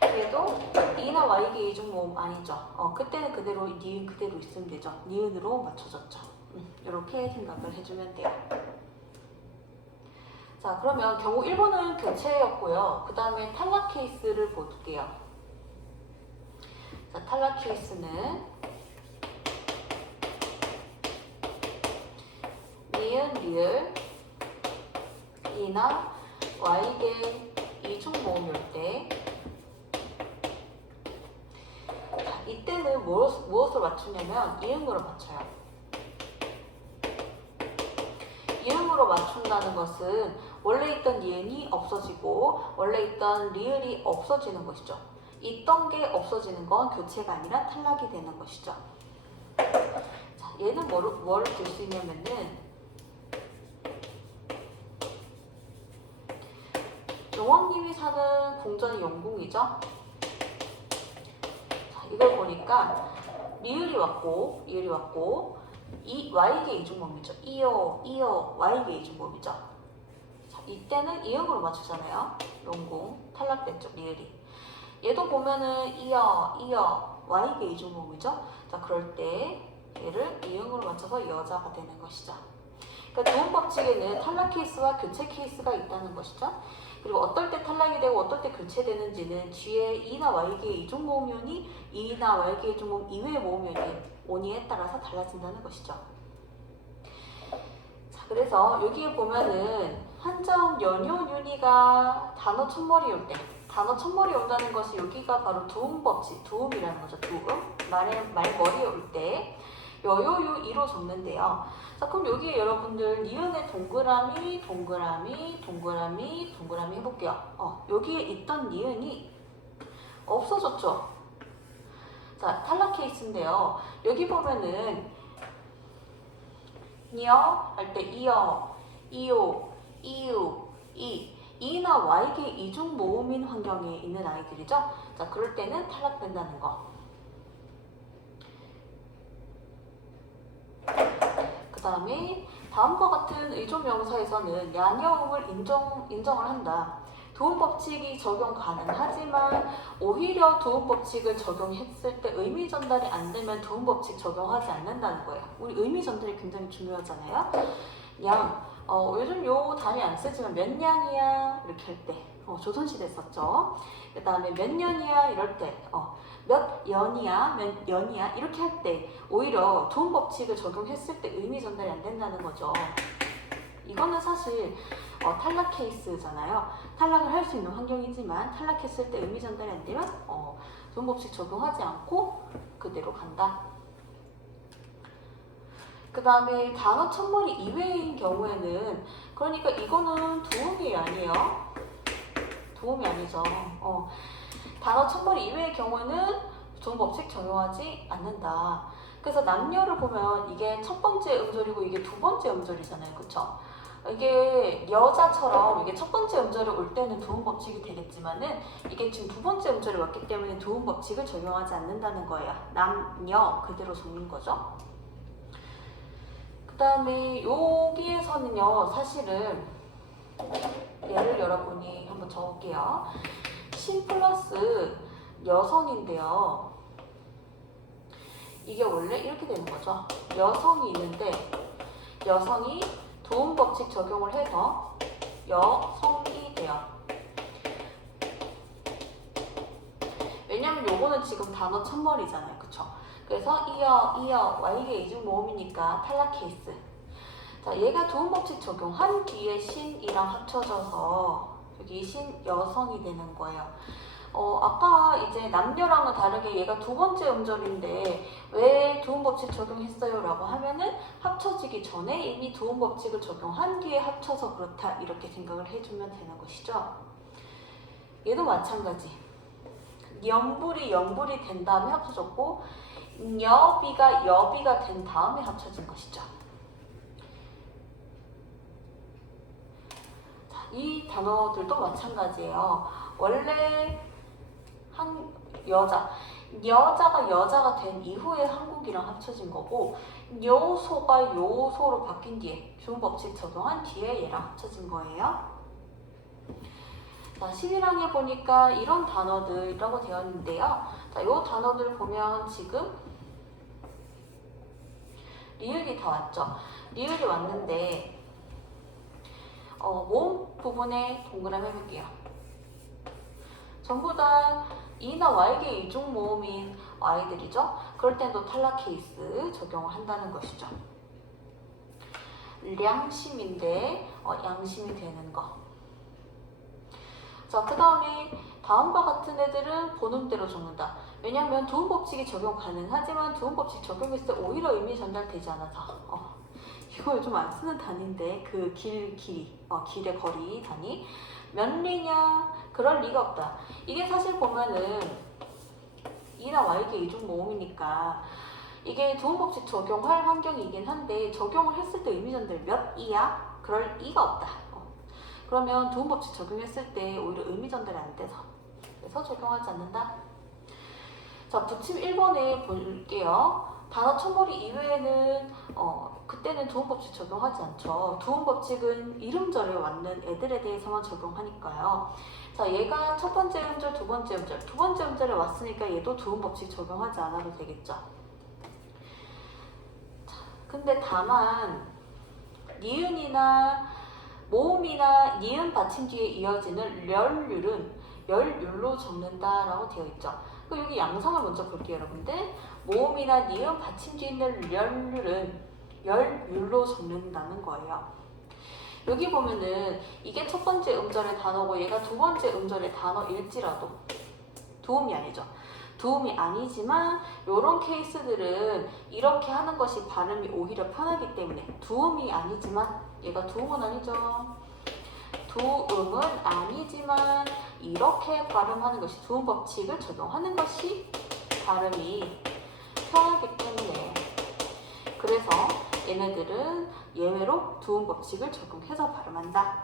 그래도 이나 YK 중공 아니죠. 그때는 그대로 니은 그대로 있으면 되죠. 니은으로 맞춰졌죠. 이렇게 생각을 해주면 돼요. 자, 그러면 경우 1번은 교체였고요. 그 다음에 탈락 케이스를 볼게요. 자, 탈락 케이스는 니은, 리을, 이나 Y계 이중 모음일 때 이때는 무엇을 맞추냐면 이응으로 맞춰요. 이응으로 맞춘다는 것은 원래 있던 니은이 없어지고 원래 있던 리을이 없어지는 것이죠. 있던 게 없어지는 건 교체가 아니라 탈락이 되는 것이죠. 자, 얘는 뭐를 들 수 있냐면은 용왕님이 사는 궁전이 영궁이죠. 자, 이걸 보니까 리을이 왔고 이 Y계 이중모음이죠. 이어 Y계 이중모음이죠. 자, 이때는 이응으로 맞추잖아요. 영궁 탈락됐죠. 리을이. 얘도 보면은 이어 Y계 이중모음이죠. 자, 그럴 때 얘를 이응으로 맞춰서 여자가 되는 것이죠. 그러니까 도움 법칙에는 탈락 케이스와 교체 케이스가 있다는 것이죠. 그리고 어떨 때 탈락이 되고 어떨 때 교체되는지는 뒤에 이나 Y계의 이중 모음연이 이나 Y계의 이중 모음 이외의 모음연이 오니에 따라서 달라진다는 것이죠. 자, 그래서 여기에 보면은 한정 연요 윤희가 단어 첫머리 올 때 단어 첫머리 온다는 것이 여기가 바로 도움 법칙, 도움이라는 거죠. 도움 말머리에 올 때 여요유 이로 적는데요. 자, 그럼 여기에 여러분들 니은의 동그라미 해볼게요. 여기에 있던 니은이 없어졌죠. 자, 탈락 케이스인데요. 여기 보면은 니어 할 때 이어, 이오, 이유, 이나 Y계 이중 모음인 환경에 있는 아이들이죠. 자, 그럴 때는 탈락된다는 거. 그 다음에 다음과 같은 의존명사에서는 야녀음을 인정을 한다. 도움법칙이 적용 가능하지만 오히려 도움법칙을 적용했을 때 의미 전달이 안 되면 도움법칙 적용하지 않는다는 거예요. 우리 의미 전달이 굉장히 중요하잖아요. 요즘 요 단위 안 쓰지만 몇 년이야 이렇게 할 때 조선시대 썼죠. 그 다음에 몇 년이야 이럴 때 몇 연이야 이렇게 할 때 오히려 도움 법칙을 적용했을 때 의미 전달이 안 된다는 거죠. 이거는 사실 탈락 케이스잖아요. 탈락을 할 수 있는 환경이지만 탈락했을 때 의미 전달이 안 되면 도움 법칙 적용하지 않고 그대로 간다. 그 다음에 단어 첫머리 이외인 경우에는 그러니까 이거는 도움이 아니에요. 도움이 아니죠. 단어 첫머리 이외의 경우에는 도움 법칙 적용하지 않는다. 그래서 남녀를 보면 이게 첫 번째 음절이고 이게 두 번째 음절이잖아요. 그쵸? 이게 여자처럼 이게 첫 번째 음절이 올 때는 도움 법칙이 되겠지만은 이게 지금 두 번째 음절이 왔기 때문에 도움 법칙을 적용하지 않는다는 거예요. 남녀 그대로 적는 거죠. 그 다음에 여기에서는요, 사실은 예를 여러분이 한번 적을게요. 신 플러스 여성인데요. 이게 원래 이렇게 되는 거죠. 여성이 있는데 여성이 도움 법칙 적용을 해서 여성이 돼요. 왜냐면 요거는 지금 단어 첫머리잖아요. 그쵸? 그래서 이어 Y계 이중 모음이니까 탈락 케이스. 자, 얘가 도움 법칙 적용한 뒤에 신이랑 합쳐져서 여기 신 여성이 되는 거예요. 아까 이제 남녀랑은 다르게 얘가 두 번째 음절인데 왜 두음법칙 적용했어요? 라고 하면은 합쳐지기 전에 이미 두음법칙을 적용한 뒤에 합쳐서 그렇다 이렇게 생각을 해주면 되는 것이죠. 얘도 마찬가지. 연불이 영불이 된 다음에 합쳐졌고 여비가 여비가 된 다음에 합쳐진 것이죠. 자, 이 단어들도 마찬가지예요. 원래 여자가 여자가 된 이후에 한국이랑 합쳐진 거고 요소가 요소로 바뀐 뒤에 주음법칙 적용한 뒤에 얘랑 합쳐진 거예요. 자, 11항에 보니까 이런 단어들이라고 되어 있는데요. 자, 요 단어들 보면 지금 리을이 다 왔죠. 리을이 왔는데 모음 부분에 동그라미 해볼게요. 전부 다 이나 Y계 이중 모음인 Y들이죠. 그럴 땐 또 탈락 케이스 적용을 한다는 것이죠. 량심인데 양심이 되는 거. 자, 그 다음에 다음과 같은 애들은 본음대로 적는다. 왜냐하면 두음법칙이 적용 가능하지만 두음법칙 적용했을 때 오히려 의미 전달되지 않아서 이거 요즘 안 쓰는 단위인데 그 길의 거리 단위 몇 리냐? 그럴 리가 없다. 이게 사실 보면은 이나 Y계 이중 모음이니까 이게 두음법칙 적용할 환경이긴 한데 적용을 했을 때 의미 전달 몇 이야? 그럴 리가 없다. 그러면 두음법칙 적용했을 때 오히려 의미 전달이 안 돼서 그래서 적용하지 않는다. 자, 부침 1번에 볼게요. 단어 첨머리 이외에는 그때는 두음법칙 적용하지 않죠. 두음법칙은 이름절에 맞는 애들에 대해서만 적용하니까요. 자, 얘가 첫 번째 음절, 두 번째 음절. 두 번째 음절에 왔으니까 얘도 두음법칙 적용하지 않아도 되겠죠. 자, 근데 다만 니은이나 모음이나 니은 받침 뒤에 이어지는 렬률은 열률로 적는다라고 되어 있죠. 그럼 여기 양성을 먼저 볼게요, 여러분들. 모음이나 니은 받침 뒤에 있는 렬률은 열률로 적는다는 거예요. 여기 보면은 이게 첫 번째 음절의 단어고 얘가 두 번째 음절의 단어일지라도 도움이 아니죠. 도움이 아니지만 이런 케이스들은 이렇게 하는 것이 발음이 오히려 편하기 때문에 도움이 아니지만 얘가 도움은 아니죠. 도움은 아니지만 이렇게 발음하는 것이 도움 법칙을 적용하는 것이 발음이 편하기 때문에 그래서 얘네들은 예외로 도움 법칙을 적용해서 발음한다.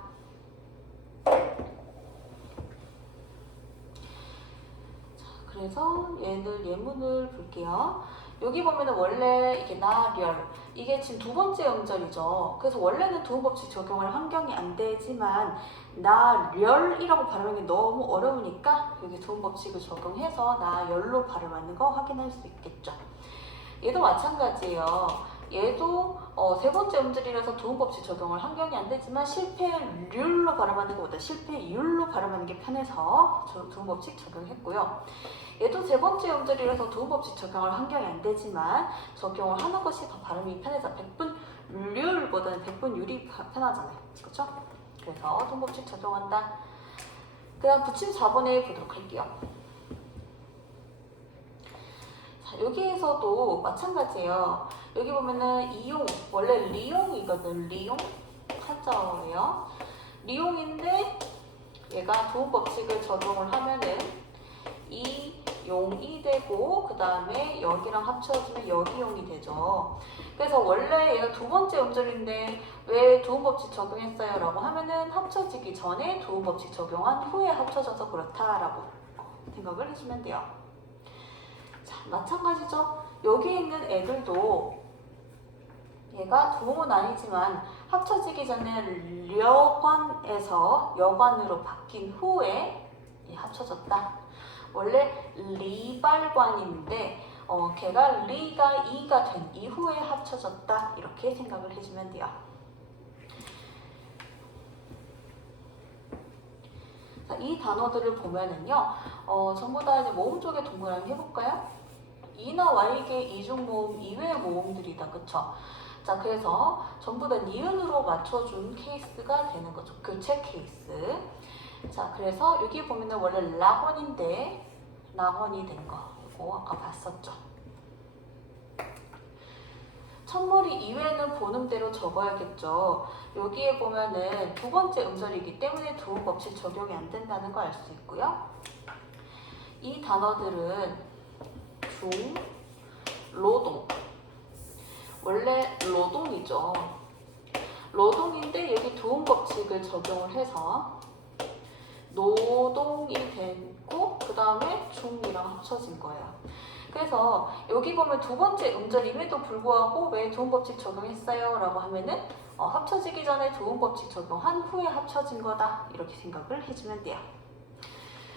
그래서 얘들 예문을 볼게요. 여기 보면은 원래 이게 나렬 이게 지금 두 번째 음절이죠. 그래서 원래는 두음법칙 적용할 환경이 안 되지만 나렬이라고 발음하기 너무 어려우니까 여기 두음법칙을 적용해서 나열로 발음하는 거 확인할 수 있겠죠. 얘도 마찬가지예요. 얘도 세 번째 음절이라서 두음법칙 적용을 환경이 안 되지만 실패률로 발음하는 것보다 실패율로 발음하는 게 편해서 두음법칙 적용했고요. 얘도 세 번째 음절이라서 두음법칙 적용을 환경이 안 되지만 적용을 하는 것이 더 발음이 편해서 백분률보다는 백분율이 편하잖아요. 그렇죠? 그래서 두음법칙 적용한다. 그 다음 부침 4번에 보도록 할게요. 여기에서도 마찬가지예요. 여기 보면은 이용, 원래 리용이거든. 리용 한자어예요. 리용인데 얘가 두음법칙을 적용을 하면은 이용이 되고 그 다음에 여기랑 합쳐지면 여기용이 되죠. 그래서 원래 얘가 두 번째 음절인데 왜 두음법칙 적용했어요? 라고 하면은 합쳐지기 전에 두음법칙 적용한 후에 합쳐져서 그렇다라고 생각을 해주면 돼요. 자, 마찬가지죠. 여기 있는 애들도 얘가 두음은 아니지만 합쳐지기 전에 려관에서 여관으로 바뀐 후에 합쳐졌다. 원래 리발관인데 걔가 리가 이가 된 이후에 합쳐졌다. 이렇게 생각을 해주면 돼요. 자, 이 단어들을 보면은요, 전부 다 이제 모음 쪽에 동그라미 해볼까요? 이나 Y계 이중 모음 이외의 모음들이다, 그쵸? 자, 그래서 전부 다 니은으로 맞춰준 케이스가 되는 거죠. 교체 케이스. 자, 그래서 여기 보면은 원래 락원인데 락원이 된 거. 이거 아까 봤었죠. 첫머리 이외에는 보는대로 적어야겠죠. 여기에 보면은 두 번째 음절이기 때문에 도움 법칙 적용이 안 된다는 거 알 수 있고요. 이 단어들은 중, 노동. 원래 노동이죠. 노동인데 여기 도움 법칙을 적용을 해서 노동이 됐고 그 다음에 중이랑 합쳐진 거예요. 그래서 여기 보면 두 번째 음절임에도 불구하고 왜 도움 법칙 적용했어요? 라고 하면은 합쳐지기 전에 도움 법칙 적용한 후에 합쳐진 거다. 이렇게 생각을 해주면 돼요.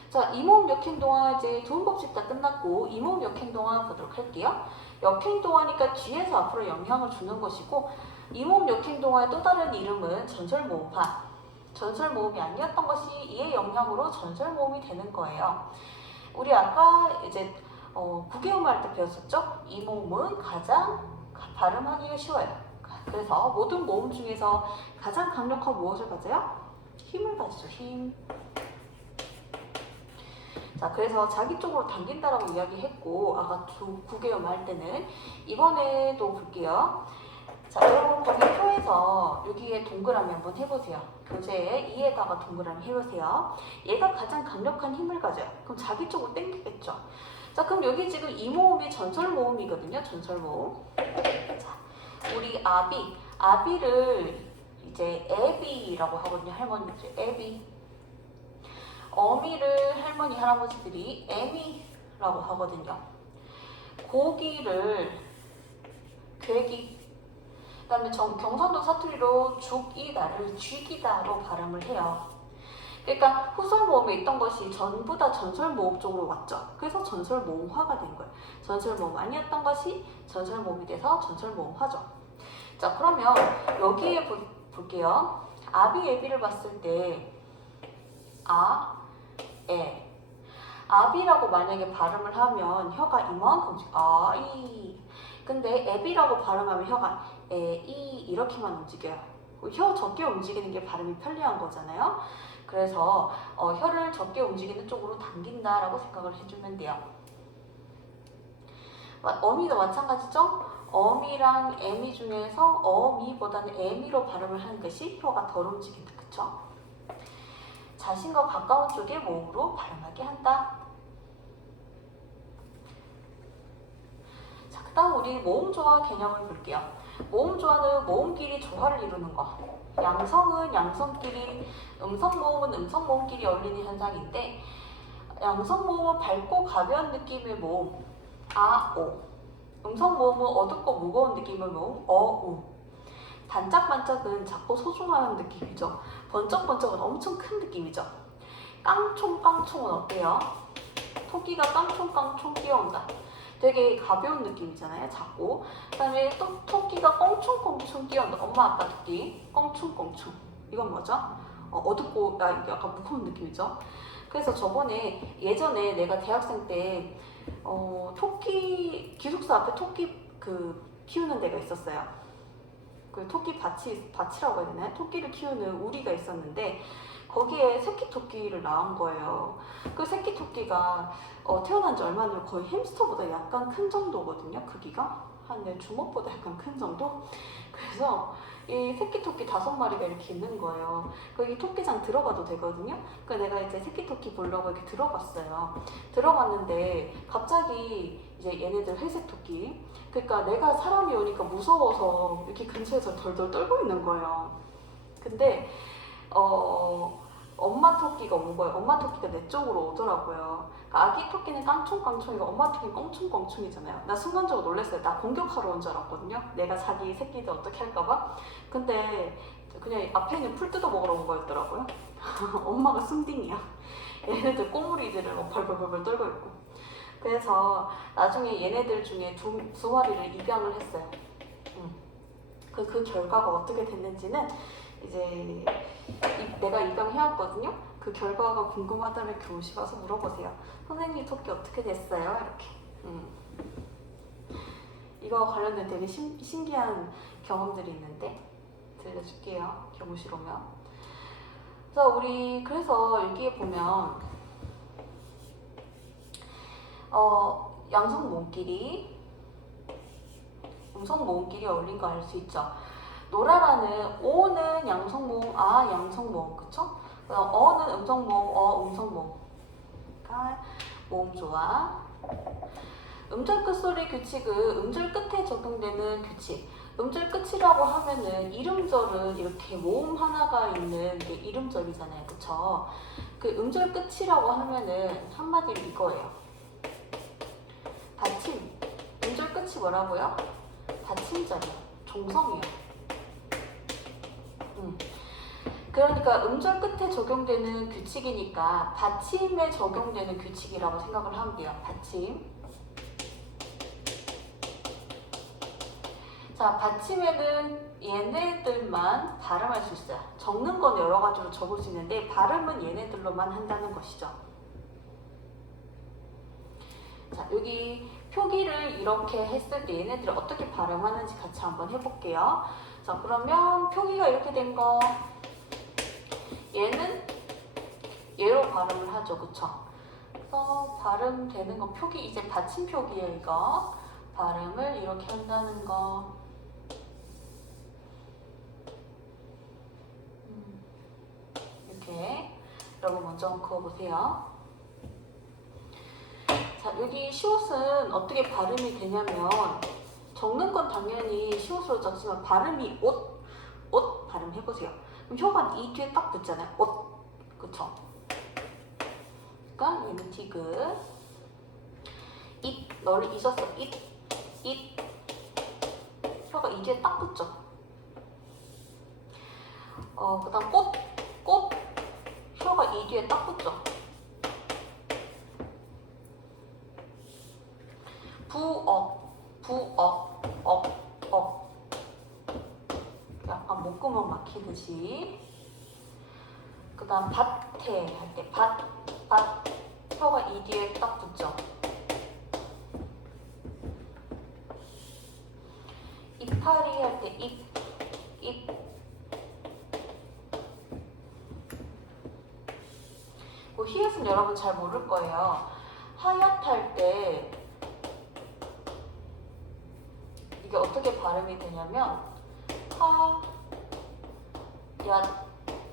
자, 이모음 역행동화 이제 도움 법칙 다 끝났고 이모음 역행동화 보도록 할게요. 역행동화니까 뒤에서 앞으로 영향을 주는 것이고 이모음 역행동화의 또 다른 이름은 전설모음화. 전설모음이 아니었던 것이 이의 영향으로 전설모음이 되는 거예요. 우리 아까 이제 9개월 할 때 배웠었죠? 이 모음은 가장 발음하기가 쉬워요. 그래서 모든 모음 중에서 가장 강력한 무엇을 가져요? 힘을 가지죠. 힘. 자, 그래서 자기 쪽으로 당긴다라고 이야기했고 아까 9개월 할 때는 이번에도 볼게요. 자, 여러분 거기 표에서 여기에 동그라미 한번 해보세요. 교재에 2에다가 동그라미 해보세요. 얘가 가장 강력한 힘을 가져요. 그럼 자기 쪽으로 당기겠죠. 자, 그럼 여기 지금 이 모음이 전설모음이거든요. 전설모음. 자, 우리 아비를 이제 애비라고 하거든요. 할머니들 애비. 어미를 할머니 할아버지들이 애미라고 하거든요. 고기를 괴기. 그 다음에 경상도 사투리로 죽이다를 쥐기다로 발음을 해요. 그러니까 후설모음에 있던 것이 전부 다 전설모음 쪽으로 왔죠. 그래서 전설모음화가 된 거예요. 전설모음 아니었던 것이 전설모음이 돼서 전설모음화죠. 자, 그러면 여기에 볼게요. 아비, 애비를 봤을 때 에. 아비라고 만약에 발음을 하면 혀가 이만큼 아이. 근데 애비라고 발음하면 혀가 이 이렇게만 움직여요. 혀 적게 움직이는 게 발음이 편리한 거잖아요. 그래서 혀를 적게 움직이는 쪽으로 당긴다라고 생각을 해주면 돼요. 어미도 마찬가지죠. 어미랑 애미 중에서 어미보다는 애미로 발음을 하는 것이 혀가 덜 움직인다. 그쵸? 자신과 가까운 쪽의 모음으로 발음하게 한다. 자, 그 다음 우리 모음조화 개념을 볼게요. 모음조화는 모음끼리 조화를 이루는 거. 양성은 양성끼리, 음성모음은 음성모음끼리 어울리는 현상인데 양성모음은 밝고 가벼운 느낌의 모음 오. 음성모음은 어둡고 무거운 느낌의 모음 우. 반짝반짝은 작고 소중한 느낌이죠. 번쩍번쩍은 엄청 큰 느낌이죠. 깡총깡총은 어때요? 토끼가 깡총깡총 뛰어온다. 되게 가벼운 느낌이잖아요. 작고. 그 다음에 또 토끼가 껑충껑충 뛰어온다. 엄마 아빠 토끼 껑충껑충. 이건 뭐죠? 어둡고 약간 무거운 느낌이죠. 그래서 예전에 내가 대학생 때 토끼 기숙사 앞에 토끼 키우는 데가 있었어요. 그 토끼 밭이라고 해야 되나요? 토끼를 키우는 우리가 있었는데 거기에 새끼 토끼를 낳은 거예요. 그 새끼 토끼가 태어난 지 얼마 안 되면 거의 햄스터보다 약간 큰 정도거든요. 크기가 한 내 주먹보다 약간 큰 정도. 그래서 이 새끼 토끼 5마리가 이렇게 있는 거예요. 거기 토끼장 들어가도 되거든요. 그래서 내가 이제 새끼 토끼 보려고 이렇게 들어갔어요. 들어갔는데 갑자기 이제 얘네들 회색 토끼. 그러니까 내가 사람이 오니까 무서워서 이렇게 근처에서 덜덜 떨고 있는 거예요. 근데 엄마 토끼가 온 거예요. 엄마 토끼가 내 쪽으로 오더라고요. 그러니까 아기 토끼는 깡총깡총이고 엄마 토끼는 껑충껑충이잖아요. 나 순간적으로 놀랐어요. 나 공격하러 온 줄 알았거든요. 내가 자기 새끼들 어떻게 할까봐. 근데 그냥 앞에 있는 풀 뜯어 먹으러 온 거였더라고요. 엄마가 순딩이야. 얘네들 꼬물이들을 막 벌벌벌 떨고 있고. 그래서 나중에 얘네들 중에 두 마리를 입양을 했어요. 그 결과가 어떻게 됐는지는 이제 내가 입양해왔거든요. 그 결과가 궁금하다면 교무실 와서 물어보세요. 선생님 토끼 어떻게 됐어요? 이렇게. 이거 관련된 되게 신기한 경험들이 있는데 들려줄게요. 교무실 오면. 그래서 여기에 보면 양성 모음끼리, 음성 모음끼리 어울린 거 알 수 있죠. 노라라는 오는 양성 모음, 아 양성 모음, 그쵸? 어는 음성 모음, 음성 모음. 그러니까 모음 조화. 음절 끝소리 규칙은 음절 끝에 적용되는 규칙. 음절 끝이라고 하면은 이름절은 이렇게 모음 하나가 있는 게 이름절이잖아요, 그쵸? 그 음절 끝이라고 하면은 한마디로 이거예요. 받침. 음절 끝이 뭐라고요? 받침절이요. 종성이요. 그러니까 음절 끝에 적용되는 규칙이니까 받침에 적용되는 규칙이라고 생각을 하면 돼요. 받침. 자, 받침에는 얘네들만 발음할 수 있어요. 적는 건 여러 가지로 적을 수 있는데 발음은 얘네들로만 한다는 것이죠. 자, 여기 표기를 이렇게 했을 때 얘네들이 어떻게 발음하는지 같이 한번 해볼게요. 자, 그러면 표기가 이렇게 된 거, 얘는 얘로 발음을 하죠, 그쵸? 그래서 발음되는 거 표기, 이제 받침 표기예요, 이거. 발음을 이렇게 한다는 거. 이렇게 여러분 먼저 그어보세요. 자, 여기 시옷은 어떻게 발음이 되냐면 적는 건 당연히 시옷으로 적지만 발음이 옷 발음해보세요. 그럼 혀가 이 뒤에 딱 붙잖아요. 옷, 그쵸? 그러니까 얘는 디귿. 잇, 너를 잊었어. 잇. 혀가 이 뒤에 딱 붙죠. 그 다음 꽃. 혀가 이 뒤에 딱 붙죠. 억. 약간 목구멍 막히듯이. 그 다음 밭에 할 때 밭. 혀가 이 뒤에 딱 붙죠. 이파리 할 때 입. 히읗은 여러분 잘 모를 거예요. 하얗할 때 이게 어떻게 발음이 되냐면 하얗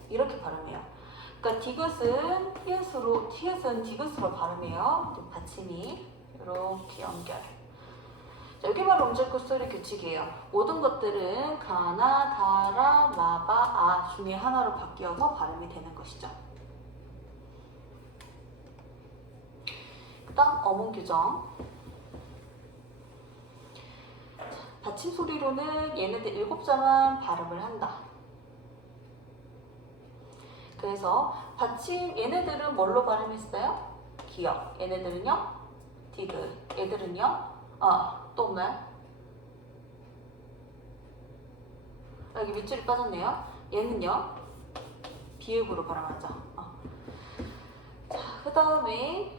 이렇게 발음해요. 그러니까 디귿은 히읗은 디귿으로 발음해요. 받침이 이렇게 연결. 자, 여기 바로 음절 끝소리 규칙이에요. 모든 것들은 가나, 다라, 마바, 아 중에 하나로 바뀌어서 발음이 되는 것이죠. 그 다음 어문 규정. 받침 소리로는 얘네들 7자만 발음을 한다. 그래서 받침 얘네들은 뭘로 발음했어요? 기역. 얘네들은요? 디귿. 얘들은요? 또 없나요? 여기 밑줄이 빠졌네요. 얘는요? 비읍으로 발음하죠. 자, 그 다음에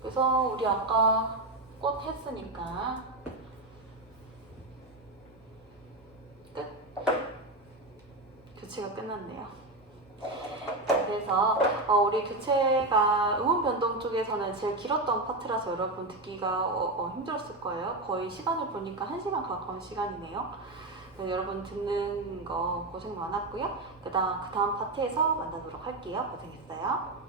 그래서 우리 아까 꽃 했으니까 끝. 교체가 끝났네요. 그래서 우리 교체가 음운 변동 쪽에서는 제일 길었던 파트라서 여러분 듣기가 힘들었을 거예요. 거의 시간을 보니까 1시간 가까운 시간이네요. 여러분 듣는 거 고생 많았고요. 그 다음 파트에서 만나도록 할게요. 고생했어요.